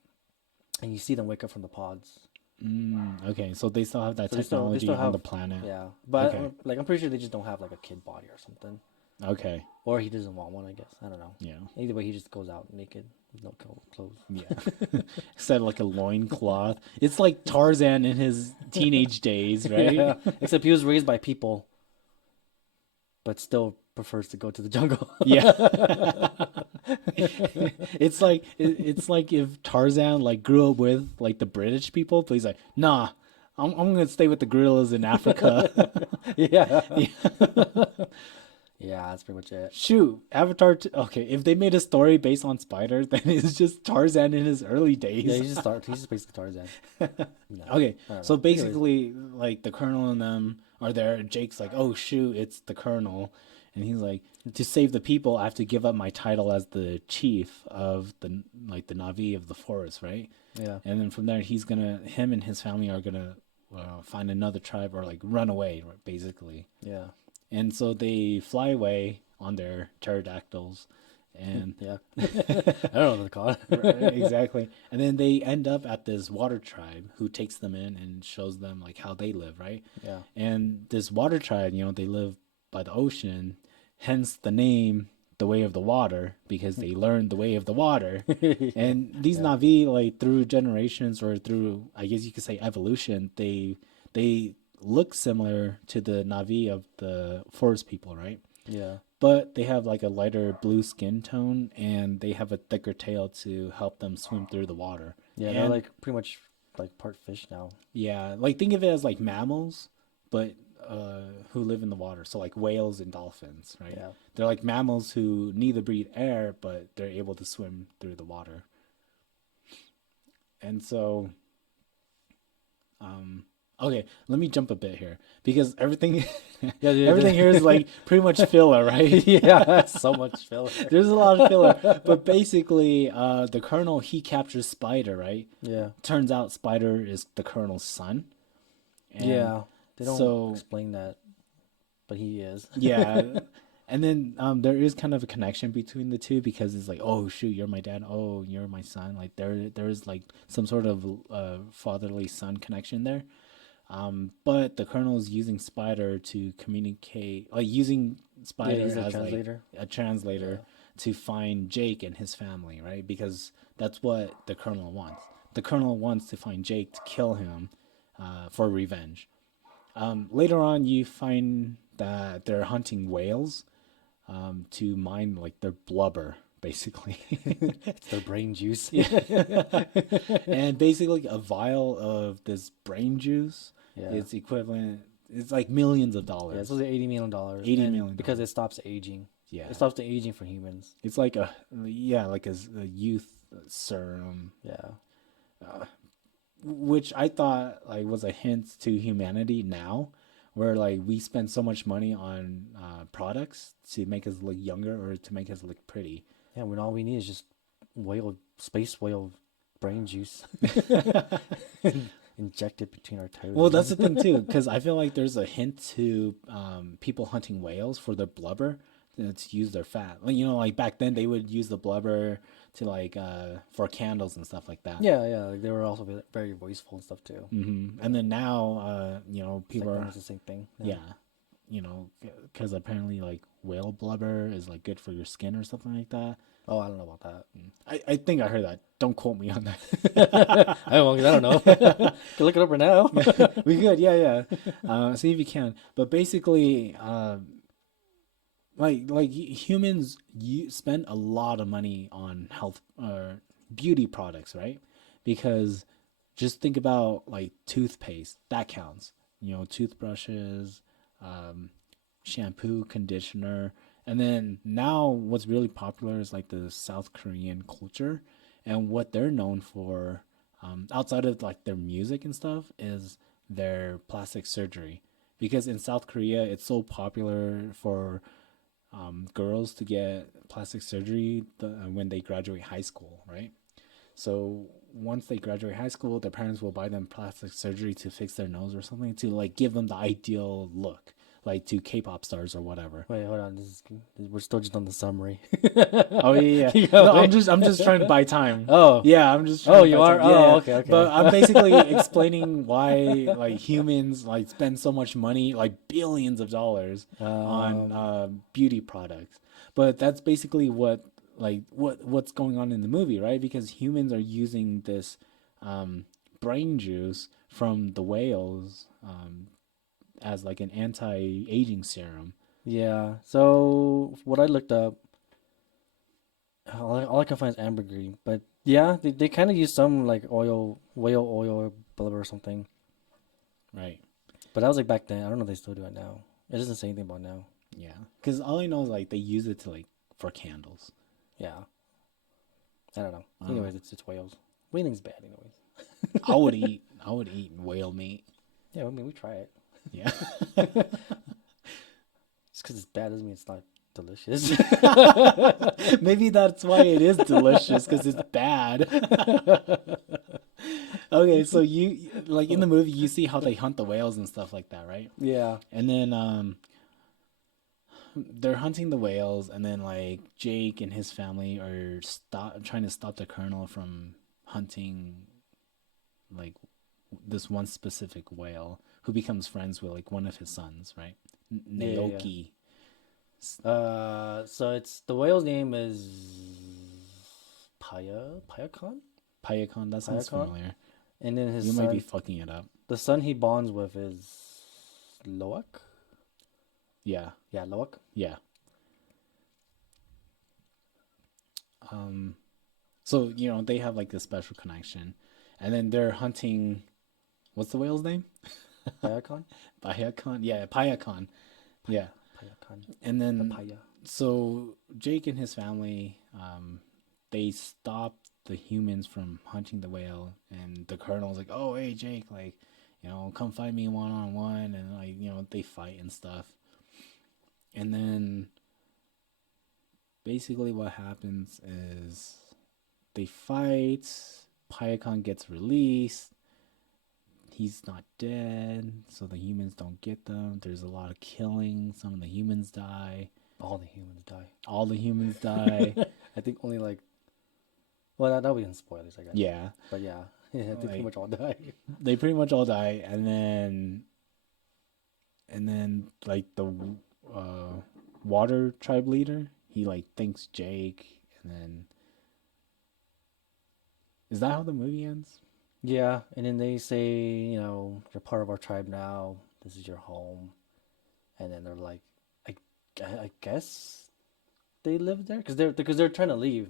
and you see them wake up from the pods. Okay, so they still have that So they still technology on have, the planet. yeah. But Okay. like I'm pretty sure they just don't have like a kid body or something, Okay. or he doesn't want one. I guess I don't know. Yeah. Either way, he just goes out naked with no clothes. Yeah. Instead of like a loincloth. It's like Tarzan in his teenage days, right? Yeah, except he was raised by people, but still prefers to go to the jungle. Yeah. It's like if Tarzan like grew up with like the British people, but he's like, nah, I'm gonna stay with the gorillas in Africa. Yeah, Yeah. yeah, that's pretty much it. Shoot, Avatar. Okay, if they made a story based on spiders, then it's just Tarzan in his early Yeah, days. he's just basically Tarzan. No, Okay, I don't so know. Anyways, basically, like the Colonel and them are there. Jake's like, "Oh shoot, it's the Colonel," and he's like, "To save the people, I have to give up my title as the chief of the Navi of the forest, right?" yeah, And then from there, him and his family are gonna find another tribe or like run away, right, basically. yeah, And so they fly away on their pterodactyls, and yeah. I don't know what they're called. exactly. And then they end up at this water tribe who takes them in and shows them like how they live, right? Yeah, And this water tribe, they live by the ocean, hence the name the way of the water because they learned the way of the water. And these yeah, Navi, like through generations or through, I guess you could say evolution, they look similar to the Navi of the forest people, right? yeah, But they have like a lighter blue skin tone and they have a thicker tail to help them swim through the water. yeah. They're And like pretty much like part fish now. yeah, like think of it as like mammals, but who live in the water. So like whales and dolphins, right? Yeah, They're like mammals who neither breathe air, but they're able to swim through the water. And so, um, okay, let me jump a bit here because everything, yeah, everything here is like pretty much filler, right? yeah. So much filler. There's a lot of filler, but basically, the Colonel he captures Spider, right? Yeah, Turns out Spider is the Colonel's son, and yeah. They don't so explain that, but he is. yeah, and then there is kind of a connection between the two because it's like, oh shoot, you're my dad. Oh, you're my son. Like there is like some sort of fatherly son connection there. But the Colonel is using Spider to communicate, like using Yeah, Spider he's a as like translator. a translator Yeah, to find Jake and his family, right? Because that's what the Colonel wants. The Colonel wants to find Jake to kill him for revenge. Later on, you find that they're hunting whales to mine like their blubber, basically. it's their brain juice. And basically, a vial of this brain juice Yeah, is equivalent. It's like millions of yeah. It's dollars. supposed to be $80 million, 80 and million because dollars. it stops aging, Yeah, it stops the aging for humans. it's like a youth serum, Yeah, which I thought like was a hint to humanity now, where like we spend so much money on products to make us look younger or to make us look pretty. yeah. When all we need is just space whale brain juice, inject it between our Well, that's toes. the thing too, because I feel like there's a hint to people hunting whales for their blubber to use their fat. Like like back then they would use the blubber to like for candles and stuff like that. Yeah, yeah. Like they were also very voiceful and stuff too. And then now, It's like people are almost the same thing. Yeah. yeah, because apparently like whale blubber is like good for your skin or something like that. Oh, I don't know about that. I think I heard that. Don't quote me on I don't know. Can look it up right now. that. We could, yeah, yeah. See if you can. But basically, like humans you spend a lot of money on health beauty products, right? Because just think about like toothpaste, that counts. Toothbrushes, um, shampoo, conditioner, and then now what's really popular is like the South Korean culture and what they're known for. outside of like their music and stuff, is their plastic surgery. Because in South Korea, it's so popular for girls to get plastic surgery when they graduate high school, right? So once they graduate high school, their parents will buy them plastic surgery to fix their nose or something to like give them the ideal look, like to K-pop stars or whatever. Wait, hold on. We're still just on the summary. Oh yeah, yeah. Yeah, No, wait. I'm just trying to buy time. Oh, Yeah, I'm just trying oh, to you buy are. time. Yeah, Oh, yeah. okay, okay. But I'm basically explaining why like humans like spend so much money, like billions of dollars, on Um, beauty products. But that's basically what's going on in the movie, right? Because humans are using this um, brain juice from the whales as like an anti-aging serum. yeah. So what I looked up, all I can find is ambergris. But yeah, they kind of use some like oil, whale oil, or blah, blah, or something. Right. But that was like back then. I don't know if they still do it now. It doesn't say anything about now. Yeah. Because all I know is like they use it to like for candles. Yeah, I don't know. Um, Anyways, it's whales. Whaling's bad, anyways. I would eat whale meat. Yeah, I mean we try it. Yeah. Just because it's bad doesn't mean it's not delicious. Maybe that's why it is delicious because it's bad. Okay, so you like in the movie you see how they hunt the whales and stuff like that, right? Yeah, And then they're hunting the whales, and then like Jake and his family are trying to stop the colonel from hunting like this one specific whale who becomes friends with like one of his sons, right? yeah, yeah. Naoki. So it's the whale's name is Payakon, Payakon, that sounds Payakon, familiar. and then his You might be son, fucking it up. the son he bonds with is Loak. Yeah, Yeah, Loak. yeah. Um, so you know they have like this special connection, and then they're hunting. What's the whale's name? Payakon, Payakon. Yeah, Payakon. Yeah, Payakon, and the then Paya. so Jake and his family, they stop the humans from hunting the whale, and the colonel's like, "Oh, hey Jake, like, you know, come fight me one on one," and like, you know, they fight and stuff, and then basically what happens is they fight. Payakon gets released. He's not dead, so the humans don't get them. There's a lot of killing. Some of the humans die. All the humans die. All the humans die. I think only like, well, that'll be in spoilers, I guess. Yeah, But yeah, yeah, they pretty like much all die. they pretty much all die, and then like the water tribe leader, he like thanks Jake, and then is that how the movie ends? Yeah, and then they say, you're part of our tribe now. This is your home. And then they're like, I, I guess they live there because they're trying to leave.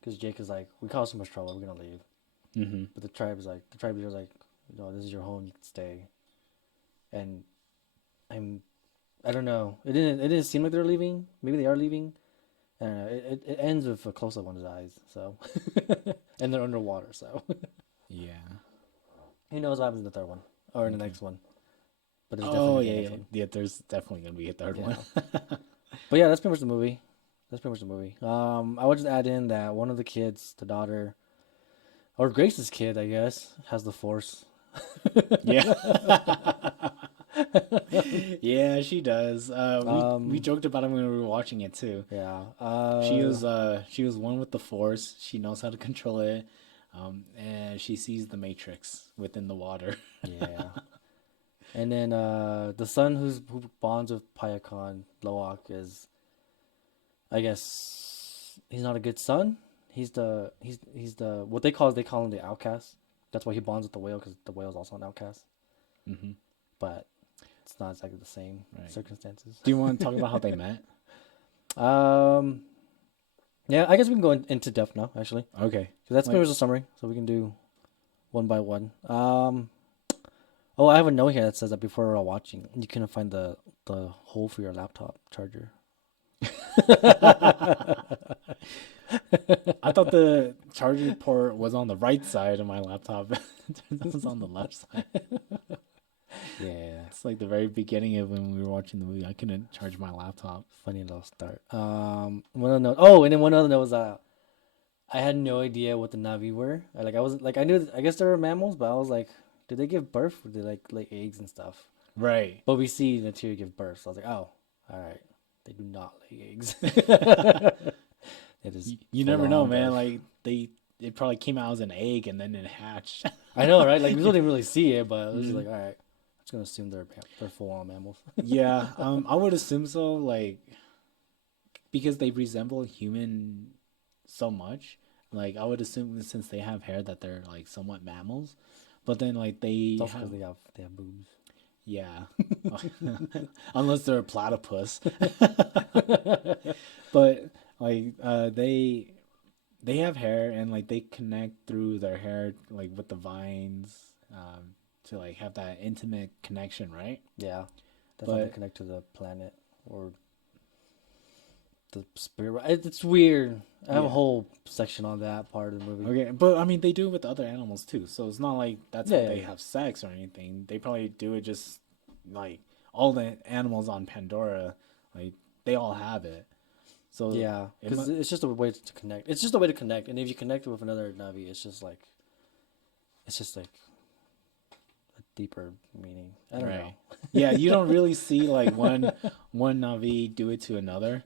Because Jake is like, we caused so much trouble, we're gonna leave. Mm-hmm. But the tribe leader's like, this is your home, you can stay. And I'm, I don't know. It didn't seem like they're leaving. Maybe they are leaving. I don't know. It ends with a close up on his eyes. So, and they're underwater. So, Yeah. who knows what happens in the third one or in the Okay. next one. But there's Oh definitely gonna be yeah, a next yeah, one. yeah. There's definitely gonna be a third Yeah. one. But yeah, that's pretty much the movie. That's pretty much the movie. I would just add in that one of the kids, the daughter, or Grace's kid, I guess, has the Force. Yeah. Yeah, she does. We Um, joked about it when we were watching it too. yeah. She was one with the Force. She knows how to control it. And she sees the Matrix within the water. Yeah. And then the son who bonds with Payakon, Loak, is, I guess, he's not a good son. He's the what they call him the outcast. That's why he bonds with the whale because the whale's also an outcast. Hmm. But it's not exactly the same Right. circumstances. Do you want to talk about how they met? Um, yeah, I guess we can go into depth now. Actually, Okay. so that's pretty Like, much a summary. So we can do one by one. Oh, I have a note here that says that before watching, you couldn't find the hole for your laptop charger. I thought the charging port was on the right side of my laptop. It was on the left side. Yeah, It's like the very beginning of when we were watching the movie. I couldn't charge my laptop. funny little start. One other note. Oh, and then one other note was I had no idea what the Navi were. I wasn't like I knew. I guess they were mammals, but I was like, did they give birth? Or did they like lay eggs and stuff? Right. But we see Natiri give birth, so I was like, oh, all right. They do not lay eggs. It is You full never know, on man. birth. Like it probably came out as an egg and then it hatched. I know, right? Like we didn't really see it, but it was just Mhm. like, all right. I'm just gonna assume they're full on mammals. Yeah, I would assume so, like because they resemble human so much. Like I would assume since they have hair that they're like somewhat mammals, but then like It's they also have because they have boobs. yeah, unless they're a platypus. But like they have hair and like they connect through their hair like with the vines to like have that intimate connection, right? Yeah, that's how they But connect to the planet or the spirit. It's weird. I have a yeah. whole section on that part of the movie. Okay, but I mean they do it with other animals too. So it's not like that's Yeah, how yeah, they yeah. have sex or anything. They probably do it just like all the animals on Pandora, like they all have it. So Yeah, it because mu it's just a way to connect. It's just a way to connect, and if you connect with another Navi, it's just like a deeper meaning. I don't know. right. Yeah, you don't really see like one Navi do it to another,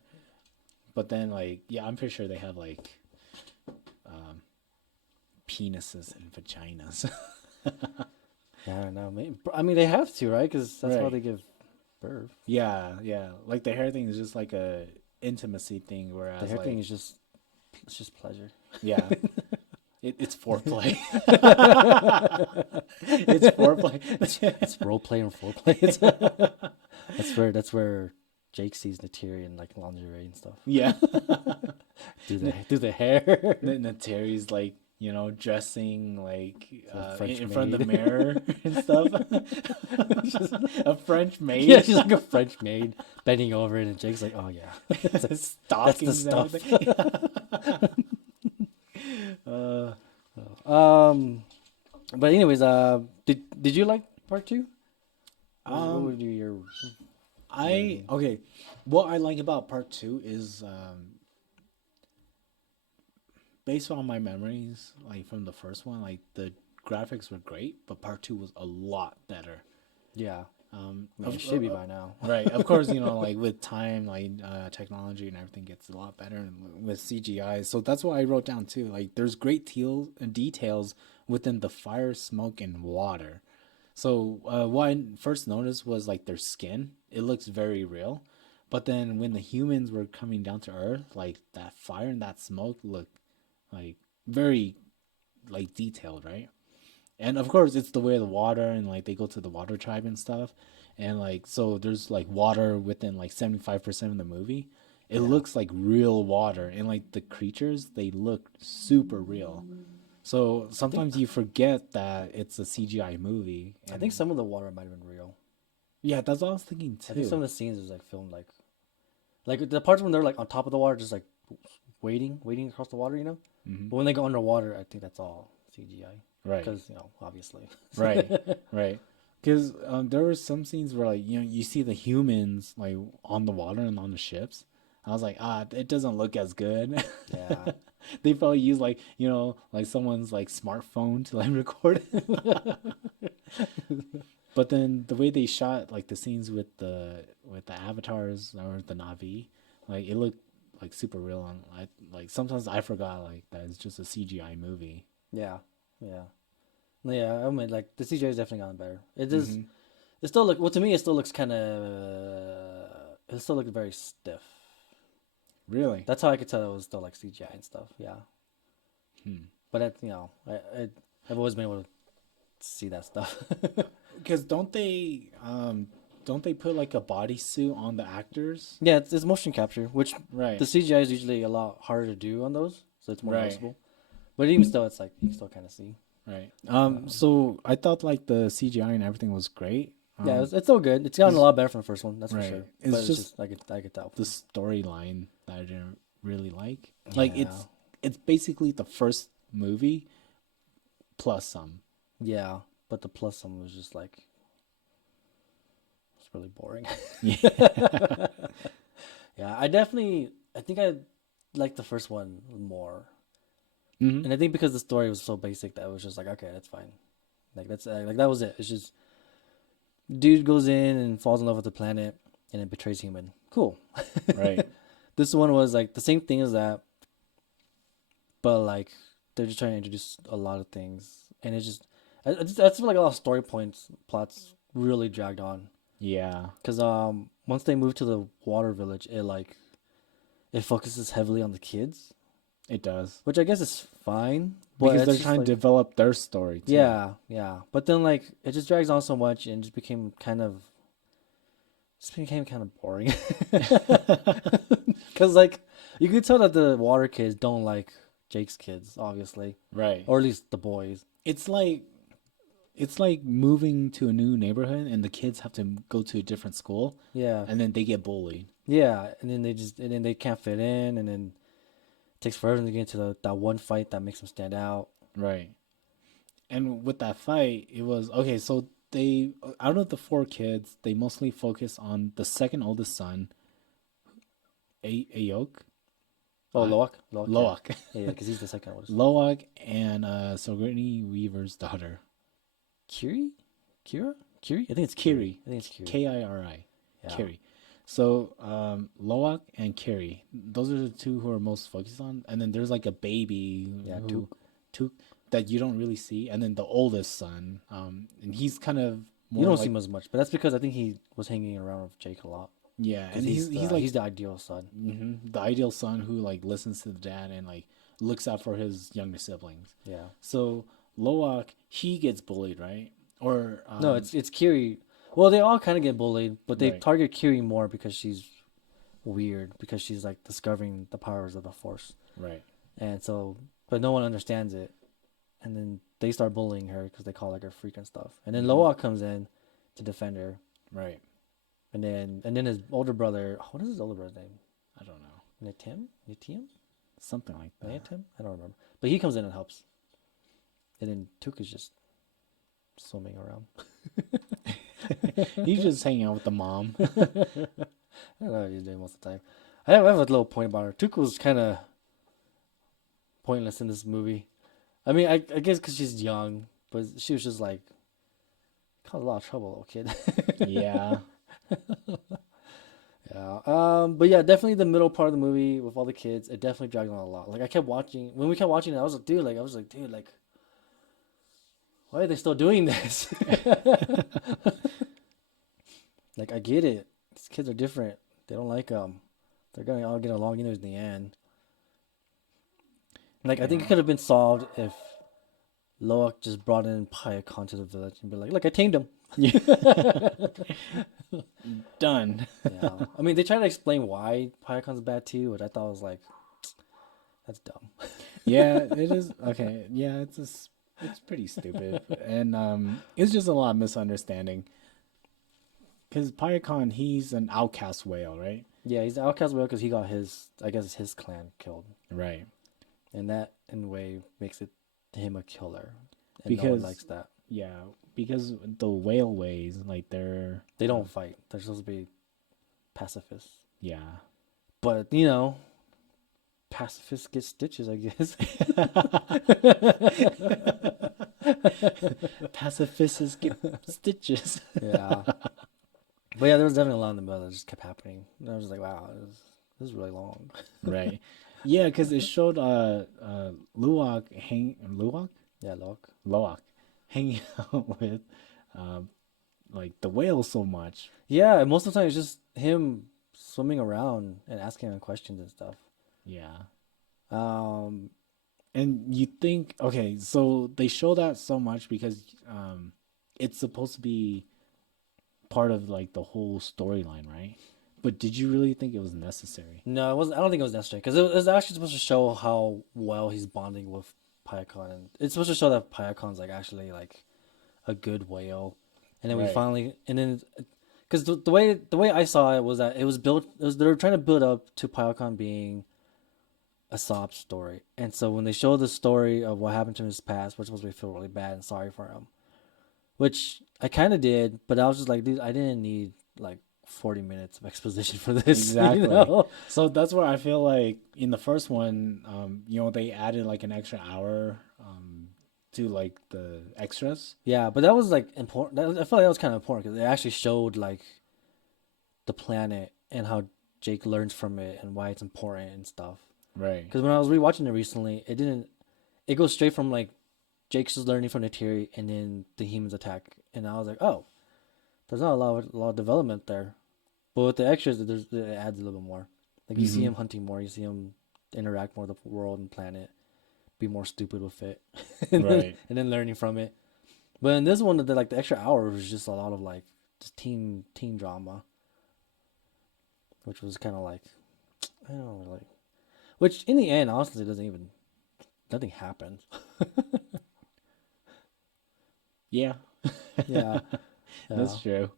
but then like yeah, I'm pretty sure they have like um penises and vaginas. Yeah, I don't know. Maybe, I mean, they have to, right? Because that's how Right. they give birth. Yeah, yeah. Like the hair thing is just like a intimacy thing, The whereas hair thing like is just it's just pleasure. yeah, it's foreplay. It's foreplay. It's role play and foreplay. That's where Jake sees Natiri in like lingerie and stuff. Yeah. Do the hair. Then Terry's like, dressing like The French in front of the maid. mirror and stuff. A French Yeah, maid, she's like a French maid bending over it, and Jake's like, "Oh yeah, that's the stockings and stuff." everything. Uh, Um, but anyways, did you like part two? What um, would be your I rating? okay. What I like about part two is based on my memories, like from the first one, like the graphics were great, but part two was a lot better. Yeah, I mean, Of, it should be by now. right, of course, like with time, like technology and everything gets a lot better and with CGI. So that's what I wrote down too. Like, there's great details within the fire, smoke, and water. So what I first noticed was like their skin. It looks very real, but then when the humans were coming down to Earth, like that fire and that smoke looked like very like detailed, right? And of course it's the way of the water and like they go to the water tribe and stuff, and like so there's like water within like 75% of the movie. It Yeah, looks like real water, and like the creatures, they look super real. So I think sometimes you forget that it's a CGI movie. I think And some of the water might have been real. yeah, that's what I was thinking I think some too. of the scenes was like filmed like the parts when they're like on top of the water, just like waiting across the water, you know. Hmm. But when they go underwater, I think that's all CGI Right, because obviously. right, right. Because there were some scenes where like you see the humans like on the water and on the ships. I was like, it doesn't look as good. Yeah, They probably use like like someone's like smartphone to like record it. But then the way they shot like the scenes with the avatars or the Navi, like it looked like super real. And I like sometimes I forgot like that it's just a CGI movie. yeah, yeah. No, yeah, I mean, like the CGI has definitely gotten better. It is. Hmm. It still look. Well, to me, it still looks kind of. It still looks very stiff. Really? That's how I could tell it was still like CGI and stuff. Yeah, Hmm. but I've always been able to see that stuff. Because don't they put like a bodysuit on the actors? Yeah, it's motion capture, which Right. the CGI is usually a lot harder to do on those, so it's more Right. noticeable. But even still, it's like you can still kind of see. Right. Um, So I thought like the CGI and everything was great. yeah, it's still good. It's gotten a It's, lot better from the first one, that's for right. sure. But It's it's just just I could tell. the storyline that I didn't really like. Like Yeah, it's basically the first movie plus some. Yeah, but the plus one was just like it's really boring. Yeah. Yeah, I think I liked the first one more, Hmm. and I think because the story was so basic that it was just like okay, that's fine. Like that's like that was it. It's just dude goes in and falls in love with the planet and then betrays human. Cool. Right. This one was like the same thing as that, but like they're just trying to introduce a lot of things, and it's just that's like a lot of story points plots really dragged on Yeah, because once they move to the water village, it focuses heavily on the kids, it does. which I guess is fine, but Because it's they're just trying to like develop their story too. yeah, yeah, but then like it just drags on so much and just became kind of boring because like you could tell that the water kids don't like Jake's kids, obviously, Right. or at least the boys. It's like it's like moving to a new neighborhood and the kids have to go to a different school Yeah, and then they get bullied. yeah, and then they can't fit in, and then it takes forever to get into that one fight that makes them stand out. Right. And with that fight, it was okay, so they out of the four kids, they mostly focus on the second oldest son, Ayok, Oh, uh, Loak, yeah, Loak. yeah, because he's the second oldest. Loak and Sigourney Weaver's daughter, Kiri, Kira, Kiri. I think it's Kiri. Kiri, I think it's Kiri. Kiri, Yeah, Kiri. So Loak and Kiri, those are the two who are most focused on. And then there's like a baby yeah, who, Took. Tuk, that you don't really see. And then the oldest son, and he's kind of You more don't see like him as much, but that's because I think he was hanging around with Jake a lot yeah, because and he's like he's the ideal son. the ideal son who like listens to the dad and like looks out for his younger siblings. Yeah. So Loak, he gets bullied, right? Or No, it's Kiri. Well, they all kind of get bullied, but they right, target Kiri more because she's weird because she's like discovering the powers of the Force, right, and so but no one understands it, and then they start bullying her because they call like her freak and stuff, and then hmm, Loa comes in to defend her, right. and then his older brother, what is his older brother's name? I don't know, Nitim, something like that. Nitim, I don't remember, but he comes in and helps, and then Tuk is just swimming around. He's just hanging out with the mom. I don't know what he's doing most of the time. I have a little point about her. Tuk was kind of pointless in this movie. I mean, I guess because she's young, but she was just like caused a lot of trouble, little kid. Yeah, Yeah. But yeah, definitely the middle part of the movie with all the kids, it definitely dragged on a lot. Like I kept watching when we kept watching it, I was like, dude, like, why are they still doing this? Like, I get it. These kids are different. They don't like they're gonna all get along anyways in the end. Like, I think it yeah. could have been solved if Loak just brought in Payakan to the village and be like, look, I tamed him. Done. Yeah. I mean, they try to explain why Payakan's bad too, which I thought was like, that's dumb. Yeah, it is okay. Yeah, it's pretty stupid, and it's just a lot of misunderstanding. Because Pyakon, he's an outcast whale, right? Yeah, he's the outcast whale because he got I guess his clan killed. Right. And that, in a way, makes him a killer. And no one Because likes that. yeah, because the whale ways like they're They don't fight. They're supposed to be pacifists. yeah. But, pacifists get stitches, I guess. Pacifists get stitches. Yeah. But yeah, there was definitely a lot in the middle that just kept happening. And I was just like, wow, this is really long. Right. Yeah, because it showed Luwak Yeah, look. Loak hanging out with um like the whale so much. Yeah, and most of the time it's just him swimming around and asking him questions and stuff. Yeah. Um, And you think, okay, so they show that so much because it's supposed to be part of like the whole storyline, right? But did you really think it was necessary? no, it wasn't. I don't think it was necessary because it was actually supposed to show how well he's bonding with Pyakon, and it's supposed to show that Pyakon's like actually like a good whale, and then Right. and then because the way I saw it was that it was built. They were trying to build up to Pyakon being a sob story. And so when they show the story of what happened to him in his past, we're supposed to feel really bad and sorry for him, which I kind of did, but I was just like, dude, I didn't need like 40 minutes of exposition for this, you Exactly. know? So that's where I feel like in the first one, they added like an extra hour to like the extras. Yeah, but that was like important. I felt like that was kind of important because it actually showed like the planet and how Jake learns from it and why it's important and stuff. Right. Because when I was rewatching it recently, it didn't. It goes straight from like Jake's just learning from the Terry and then the humans attack, and I was like, oh, there's not a lot of development there. But with the extras, it adds a little bit more. Like you see Mm-hmm. him hunting more, you see him interact more with the world and planet, be more stupid with it, Right. and then learning from it. But in this one, the extra hour was just a lot of like just teen drama, which was kind of like I don't know, like which in the end, honestly, doesn't even nothing happens. Yeah, Yeah, yeah. that's true.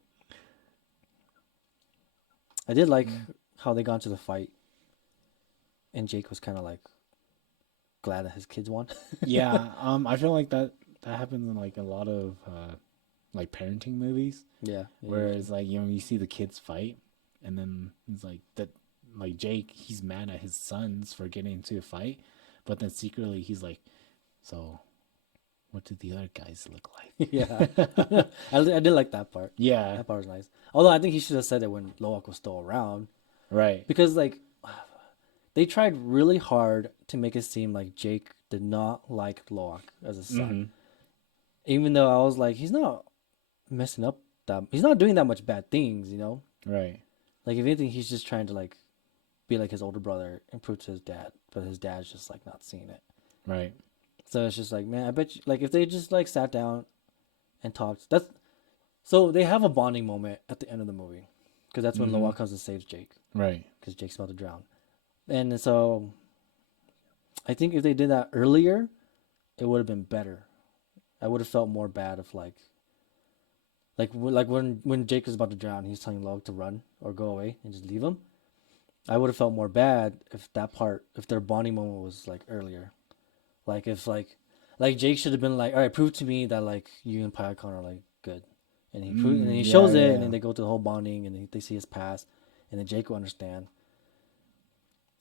I did like how they got into the fight, and Jake was kind of like glad that his kids won. Yeah, I feel like that happens in like a lot of like parenting movies Yeah, yeah, where usually. it's like you see the kids fight, and then it's like that like Jake he's mad at his sons for getting into a fight, but then secretly he's like, so what do the other guys look Yeah. like? I did like that part. Yeah, That part was nice. Although I think he should have said it when Loak was still around, right. because like they tried really hard to make it seem like Jake did not like Loak as a son, Mm-hmm. even though I was like, he's not messing up that. He's not doing that much bad things, you know. Right. Like if anything, he's just trying to like be like his older brother and prove to his dad, but his dad's just like not seeing it. Right. So it's just like, man, I bet you, like if they just like sat down and talked, that's so they have a bonding moment at the end of the movie, because that's when Mm-hmm. Loa comes and saves Jake Right. because Jake's about to drown, and so I think if they did that earlier, it would have been better. I would have felt more bad if like when Jake is about to drown, he's telling Loa to run or go away and just leave him. I would have felt more bad if that part, if their bonding moment was like earlier. Like if like Jake should have been like, all right, prove to me that like you and Pyakon are like good, and and then he Yeah. shows it, and then Yeah. they go through the whole bonding, and they see his past, and then Jake will understand.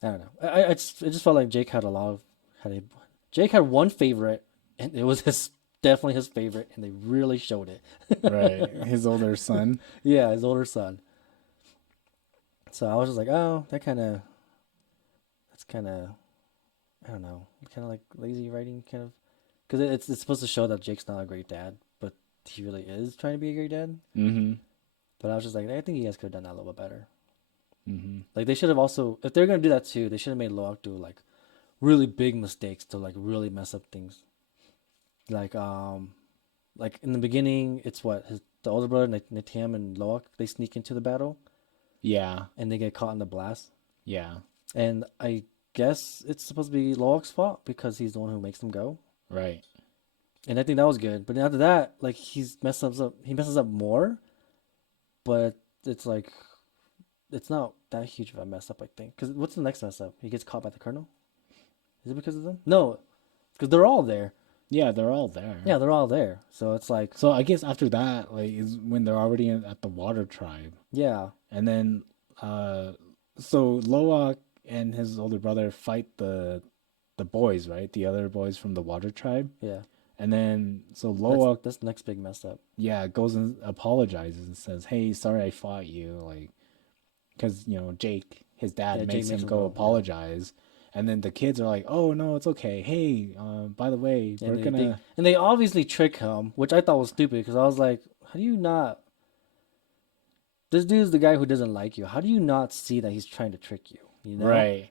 I don't know. It just felt like Jake had a lot of had a Jake had one favorite, and it was his definitely his favorite, and they really showed it. Right. His older son. Yeah, his older son. So I was just like, oh, that's kind of I don't know, kind of like lazy writing, kind of, because it's supposed to show that Jake's not a great dad, but he really is trying to be a great dad. Mm-hmm. But I was just like, I think you guys could have done that a little bit better. Mm-hmm. Like they should have also, if they're gonna do that too, they should have made Loak do like really big mistakes to like really mess up things. Like like in the beginning, it's what the older brother Natiam and Loak, they sneak into the battle Yeah. and they get caught in the blast. Yeah. And I guess it's supposed to be Loak's fault because he's the one who makes them go. Right. And I think that was good. But then after that, like he messes up more, but it's like it's not that huge of a mess up, I think. Because what's the next mess up? He gets caught by the colonel. Is it because of them? No, because they're all there. Yeah, they're all there. Yeah, they're all there. So it's like, So I guess after that, like, is when they're already at the water tribe, yeah, and then, uh, so Loak and his older brother fight the boys, right? The other boys from the water tribe, yeah. and then so That's Loak, that's the next big mess up. yeah, goes and apologizes and says, "Hey, sorry I fought you," like, because Jake, his Yeah, dad, Jake makes makes him him go go. Yeah, apologize, and then the kids are like, "Oh no, it's okay. Hey, by the way, and we're they gonna." and they obviously trick him, which I thought was stupid because I was like, how do you not? This dude's the guy who doesn't like you. How do you not see that he's trying to trick you? You know? Right.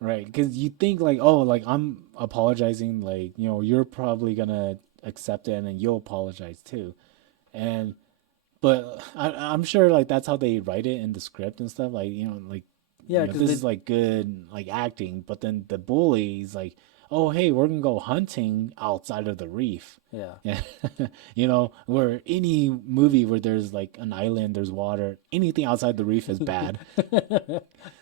Right, because you think like, oh, like I'm apologizing, like you're probably gonna accept it, and then you'll apologize too, and but I'm sure like that's how they write it in the script and stuff, like Yeah, because this they is like good like acting, but then the bully is like, oh, hey, we're gonna go hunting outside of the reef. Yeah. Yeah. Where any movie where there's like an island, there's water, anything outside the reef is bad.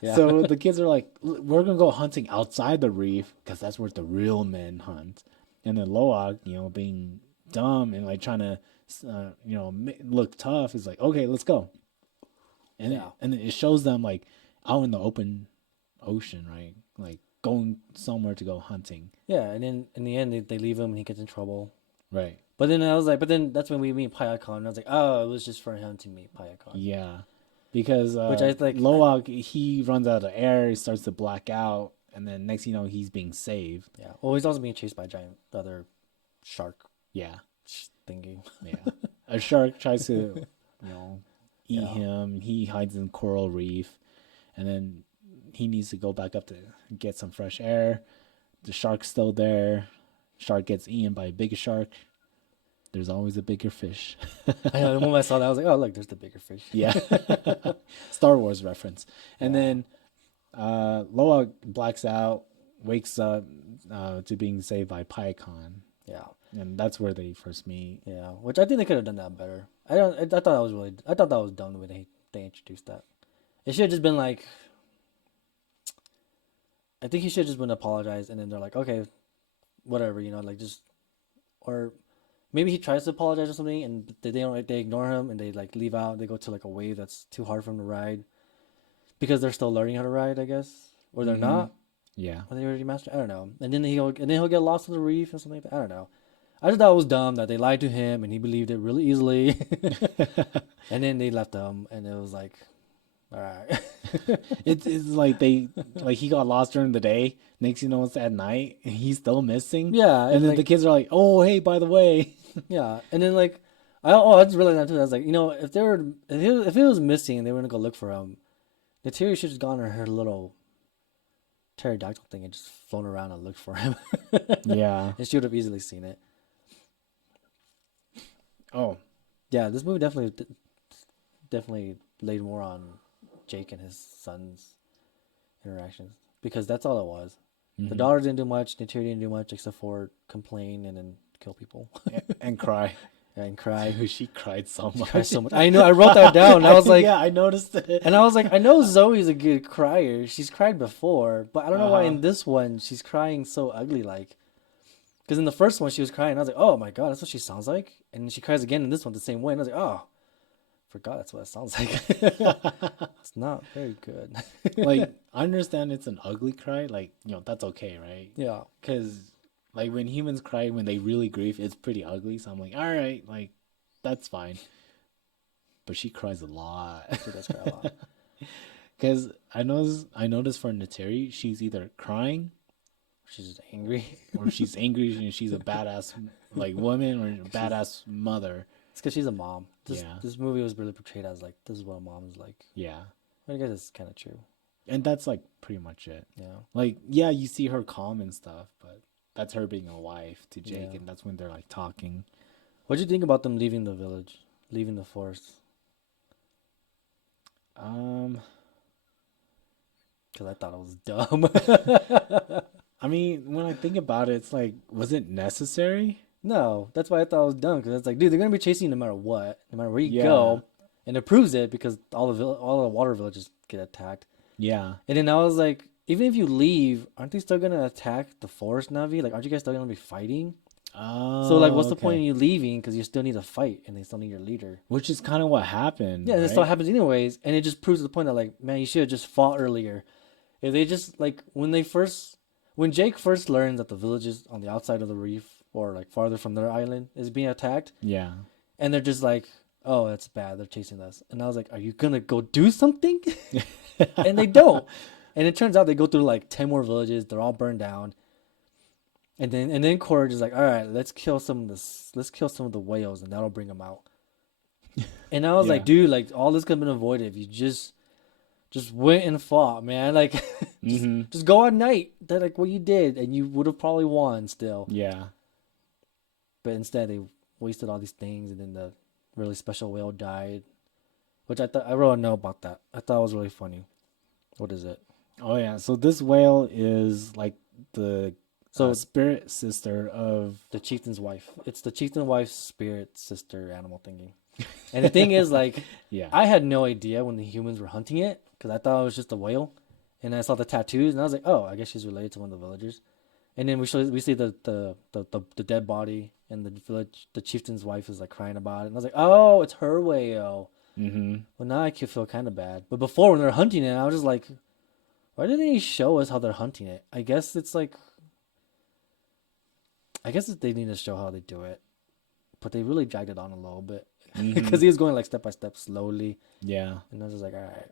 Yeah. So the kids are like, we're gonna go hunting outside the reef because that's where the real men hunt. And then Loak, being dumb and like trying to, look tough, is like, okay, let's go. Yeah. And it shows them like out in the open ocean, right? Like going somewhere to go hunting, Yeah. And then in the end, they leave him and he gets in trouble. right? But then I was like, but then that's when we meet Payakon. And I was like, oh, it was just for him to meet Payakon. Yeah, because Which I like, Loak, he runs out of air, he starts to black out, and then next you know he's being saved. yeah. Well, he's also being chased by a giant, the other shark Yeah, thingy. yeah. A shark tries to, eat Yeah. him. He hides in coral reef, and then he needs to go back up to get some fresh air. The shark's still there. Shark gets eaten by a bigger shark. There's always a bigger fish. I know, the moment I saw that, I was like, oh, look, there's the bigger fish. Yeah. Star Wars reference. And Yeah. then Loa blacks out, wakes up to being saved by Pycon. Yeah. And that's where they first meet. Yeah. Which I think they could have done that better. I don't. I thought that was really. I thought that was dumb the way they introduced that. It should have just been like. I think he should have just been apologized, and then they're like, okay, whatever, like just, or maybe he tries to apologize or something, and they don't. Like, they ignore him, and they like leave out. They go to like a wave that's too hard for him to ride, because they're still learning how to ride, I guess, or they're not. Yeah. Or they already mastered. I don't know. And then he'll get lost on the reef and something like that. I don't know. I just thought it was dumb that they lied to him and he believed it really easily. And then they left him, and it was like, all right. It's like he got lost during the day. Next you know it's at night and he's still missing. Yeah, And and then like, the kids are like, oh hey, by the way. yeah, and then like, I just realized that too. I was like, if they were, if it was missing and they were gonna go look for him, Nateri should have just gone on her little pterodactyl thing and just flown around and looked for him. Yeah. And she would have easily seen it. Oh. Yeah, this movie definitely laid more on Jake and his son's interactions, because that's all it was. The daughter didn't do much. Naturi didn't do much except for complain and then kill people And cry. and cry. She cried so She much. cried so much. I know. I wrote that down. I was like, yeah, I noticed it. and I was like, I know Zoe's a good crier. She's cried before, but I don't know why in this one she's crying so ugly like. Because in the first one she was crying. I was like, oh my god, that's what she sounds like. And then she cries again in this one the same way. And I was like, oh, forgot that's what it sounds like. It's not very good. Like, I understand it's an ugly cry. Like, that's okay, right? Yeah. Because, like, when humans cry when they really grieve, it's pretty ugly. So I'm like, all right, like, that's fine. But she cries a lot. She does cry a lot. Because I noticed for Nateri, she's either crying She's just angry. or she's angry and she's a badass, like, woman or a badass mother. It's because she's a mom. Yeah. This movie was really portrayed as like, this is what a mom is like. Yeah. I guess it's kind of true. And that's, like, pretty much it. Yeah. Like, yeah, you see her calm and stuff, but that's her being a wife to Jake, Yeah. and that's when they're, like, talking. What do you think about them leaving the village, leaving the forest? Because I thought it was dumb. I mean, when I think about it, it's like, was it necessary? No, that's why I thought it was dumb. Because it's like, dude, they're gonna be chasing you no matter what, no matter where you Yeah. go, and it proves it because all the water villages get attacked. Yeah. And then I was like, even if you leave, aren't they still gonna attack the forest Navi? Like, aren't you guys still gonna be fighting? Oh, So like, what's the okay. point in you leaving? Because you still need to fight, and they still need your leader. Which is kind of what happened. Yeah, and it right? still happens anyways, and it just proves the point that like, man, you should have just fought earlier. If they just like when Jake first learns that the villages on the outside of the reef or like farther from their island is being attacked, Yeah. and they're just like, oh, that's bad, they're chasing us, and I was like, are you gonna go do something? And they don't, and it turns out they go through like 10 more villages, they're all burned down, and then Courage is like, all right, let's kill some of the whales, and that'll bring them out. And I was Yeah. like, dude, like all this could have been avoided if you just went and fought, man. Like, just go at night. That's like what you did, and you would have probably won still. Yeah. But instead, they wasted all these things, and then the really special whale died, which I wrote a note about that. I thought it was really funny. What is it? Oh yeah. So this whale is like the So spirit sister of the chieftain's wife. It's the chieftain's wife's spirit sister animal thingy. And the thing is, like, yeah. I had no idea when the humans were hunting it because I thought it was just a whale, and I saw the tattoos, and I was like, oh, I guess she's related to one of the villagers. And then we see the dead body, and the village the chieftain's wife is like crying about it, and I was like, oh, it's her whale. Mm-hmm. Well, now I could feel kind of bad, but before when they're hunting it, I was just like, why didn't they show us how they're hunting it? I guess it's like, I guess they need to show how they do it, but they really dragged it on a little bit Mm-hmm. because he was going like step by step slowly, Yeah. and I was just like, all right.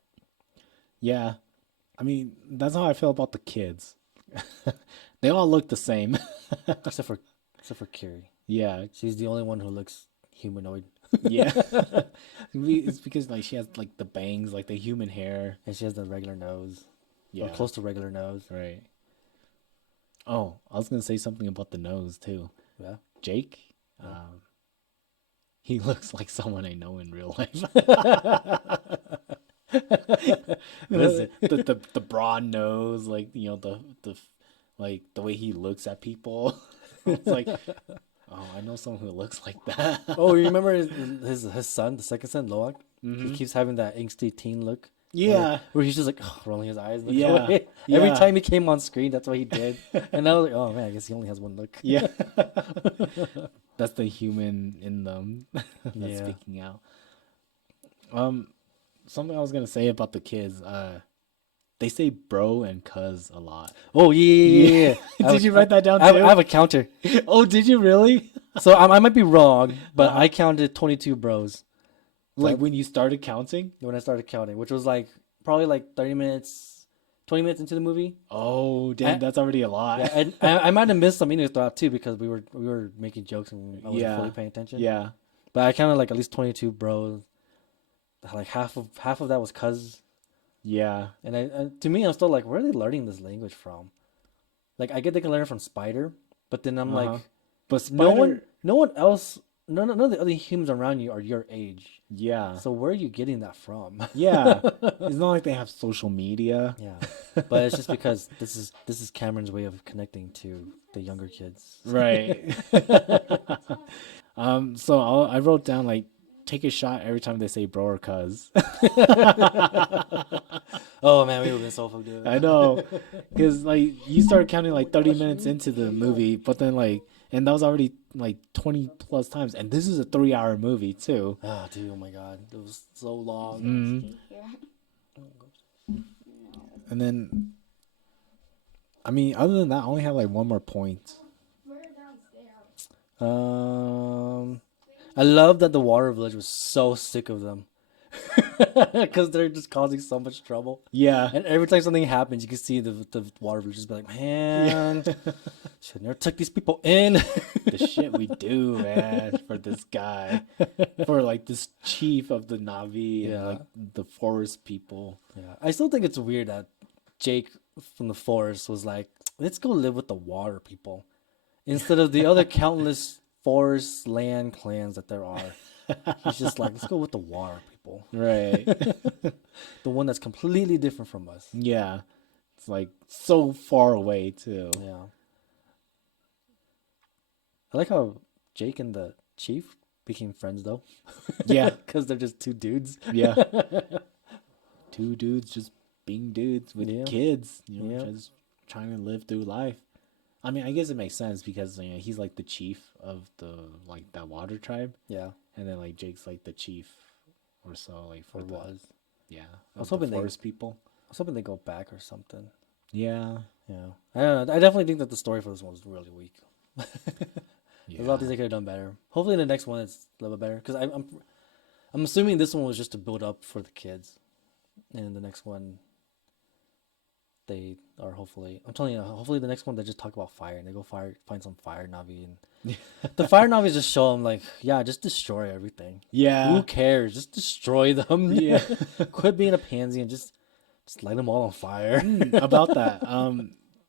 Yeah. I mean, that's how I feel about the kids. They all look the same. except for except for Kiri. Yeah. She's the only one who looks humanoid, Yeah. It's because like she has like the bangs, like the human hair. and she has the regular nose, or Yeah. close to regular nose. Right. Oh, I was gonna say something about the nose too. Yeah. Jake, Yeah. he looks like someone I know in real life. What is it? The broad nose, like the like the way he looks at people. It's like, oh, I know someone who looks like that. Oh, you remember his son, the second son, Loak? He Mhm. keeps having that angsty teen look. Yeah, Where he's just like rolling his eyes. Looking Yeah, away. Every yeah. time he came on screen, that's what he did. And I was like, oh man, I guess he only has one look. yeah. That's the human in them that's Yeah. speaking out. Um, Something I was gonna say about the kids. They say bro and cuz a lot. Oh yeah. Did you write that down I too? have a counter. Oh, did you really? So I might be wrong, but Uh-huh. I counted 22 bros Like when you started counting? when I started counting, which was like probably like 30 minutes, 20 minutes into the movie. Oh, damn, I- that's already a lot. Yeah, and I might have missed some meanings throughout too because we were making jokes and I wasn't Yeah. fully paying attention. Yeah. But I counted like at least 22 bros. Like half of that was cuz. Yeah. And to me, I'm still like, where are they learning this language from? Like, I get they can learn it from Spider, but then I'm Uh-huh. like, But no Spider, one else, none of the other humans around you are your age. yeah. So where are you getting that from? Yeah. It's not like they have social media. Yeah, but it's just because this is Cameron's way of connecting to the younger kids. Right. So I wrote down like take a shot every time they say bro or cuz. Oh man, we would have been so fucked up. I know. Cuz like you start counting like 30 minutes into the movie, but then like and that was already like 20 plus times and this is a 3-hour movie too. Ah, dude, oh my god, it was so long. Mhm. And then I mean, other than that, I only have like one more point. I love that the water village was so sick of them because they're just causing so much trouble. Yeah. And every time something happens, you can see the water village just be like, man, should never took these people in. The shit we do, man, for this guy, for like this chief of the Navi and Yeah. like the forest people. Yeah, I still think it's weird that Jake from the forest was like, let's go live with the water people instead of the other countless forest land clans that there are. He's just like, let's go with the water people, Right. the one that's completely different from us. Yeah. It's like so far away too. Yeah. I like how Jake and the chief became friends though. Yeah. Because they're just two dudes. Yeah. Two dudes just being dudes with Yeah. kids, Yeah. just trying to live through life. I mean, I guess it makes sense because he's like the chief of the like that water tribe, Yeah. and then like Jake's like the chief or so like for Or the was. yeah I was of the hoping they- forest people. I was hoping they go back or something. Yeah. Yeah. I don't know. I definitely think that the story for this one was really weak. There's a lot of things Yeah. they could have done better. Hopefully, in the next one it's a little bit better. Because I'm assuming this one was just to build up for the kids, and the next one, they are hopefully. I'm telling you, hopefully the next one they just talk about fire and they go find some fire Navi and the fire Navis just show them like, yeah, just destroy everything. Who Yeah. cares? Just destroy them. Yeah. Quit being a pansy and just light them all on fire. About that,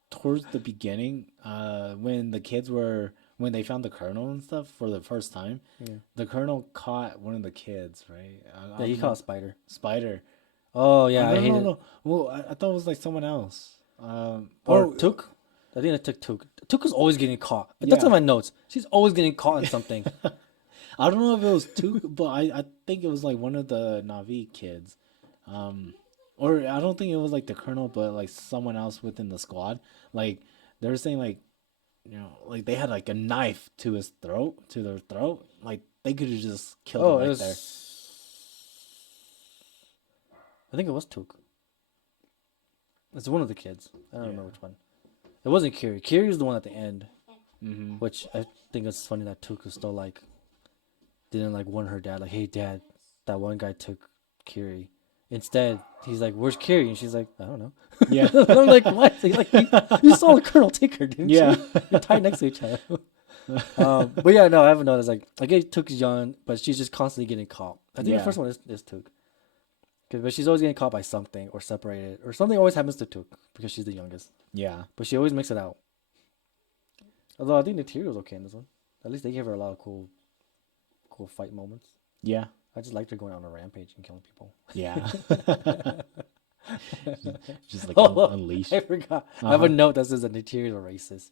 towards the beginning, when they found the colonel and stuff for the first time, Yeah. the colonel caught one of the kids, right? Yeah, he caught a spider. Spider. Oh yeah, I no, hate no, it. no. Well, I thought it was like someone else. Or Or took. I think I took Took. Took was always getting caught. That's in Yeah. my notes. She's always getting caught in something. I don't know if it was two, but I think it was like one of the Navi kids. Um, or I don't think it was like the colonel, but like someone else within the squad. Like they were saying, like like they had like a knife to his throat, to their throat. Like they could have just killed him Oh, it right there. was. I think it was Took. It's one of the kids. I don't remember Yeah. which one. It wasn't Kiri. Kiri is the one at the end, Mm-hmm. which I think it's funny that Took was still like didn't like warn her dad like, "Hey, dad, that one guy took Kiri." Instead, he's like, "Where's Kiri?" And she's like, "I don't know." Yeah. And I'm like, "What?" He's like, you saw the colonel take her, didn't Yeah. you? You're tied next to each other." But yeah, no, I haven't noticed. Like, I get Took's young, but she's just constantly getting caught. I think the Yeah. first one is Took, but she's always getting caught by something or separated or something always happens to Took because she's the youngest. Yeah. But she always makes it out. Although I think Natiri was okay in this one. At least they gave her a lot of cool fight moments. Yeah. I just liked her going on a rampage and killing people. Yeah. Just like Oh, unleash. I forgot. I have a Uh-huh. note that says that Natiri is a racist.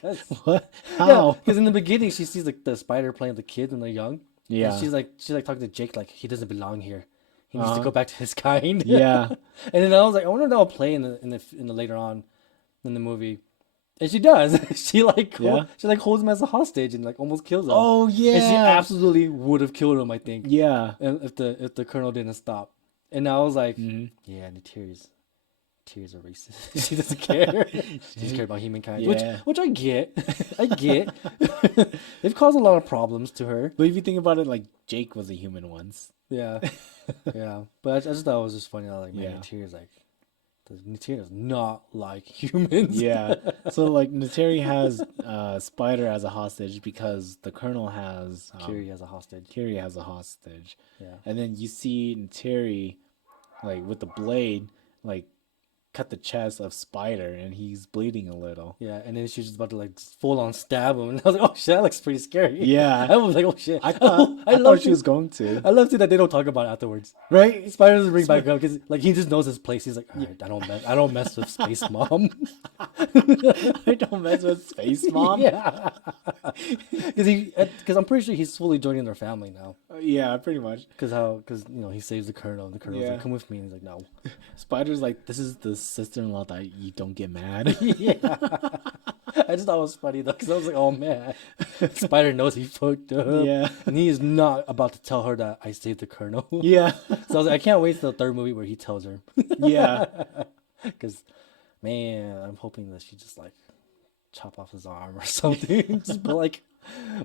Cause, What? yeah, How? because in the beginning she sees like the spider playing with the kids when they're young, and Yeah. she's like talking to Jake like he doesn't belong here. He needs to Uh-huh. go back to his kind. Yeah. And then I was like, I wonder if that'll play in the later on in the movie. And she does. Yeah. She like holds him as a hostage and like almost kills him. Oh And she yeah. absolutely would have killed him, I think, Yeah. and if the colonel didn't stop. And I was like, Hmm. yeah, Natiri's a racist. She doesn't care. She just cares about humankind, Yeah. which I get. I get. They've caused a lot of problems to her. But if you think about it, like Jake was a human once. Yeah, yeah. But I just thought it was just funny. I was like, man, Yeah. Natiri does not like humans. Yeah. So like Nateri has Spider as a hostage because the Colonel has Kiri as a hostage. Kiri has a hostage. Yeah. And then you see Nateri like with the blade like cut the chest of Spider and he's bleeding a little. Yeah, and then she was just about to like full on stab him, and I was like, "Oh shit, that looks pretty scary." Yeah. I was like, "Oh shit!" I thought I love thought she was going to. I love too that they don't talk about it afterwards, right? Spider doesn't bring back up because like he just knows his place. He's like, "All right, I don't mess with Space Mom." I don't mess with Space Mom. Yeah, because I'm pretty sure he's fully joining their family now. Yeah, pretty much. Because he saves the colonel, and the colonel's Yeah. like, "Come with me," and he's like, "No." Spider's like, this is the sister-in-law that you don't get mad. Yeah, I just thought it was funny though, because I was like, "Oh man, Spider knows he fucked up." Yeah. And he is not about to tell her that I saved the colonel. Yeah. So I was like, I can't wait till the third movie where he tells her. Yeah. Because, man, I'm hoping that she just like chop off his arm or something. Just be like,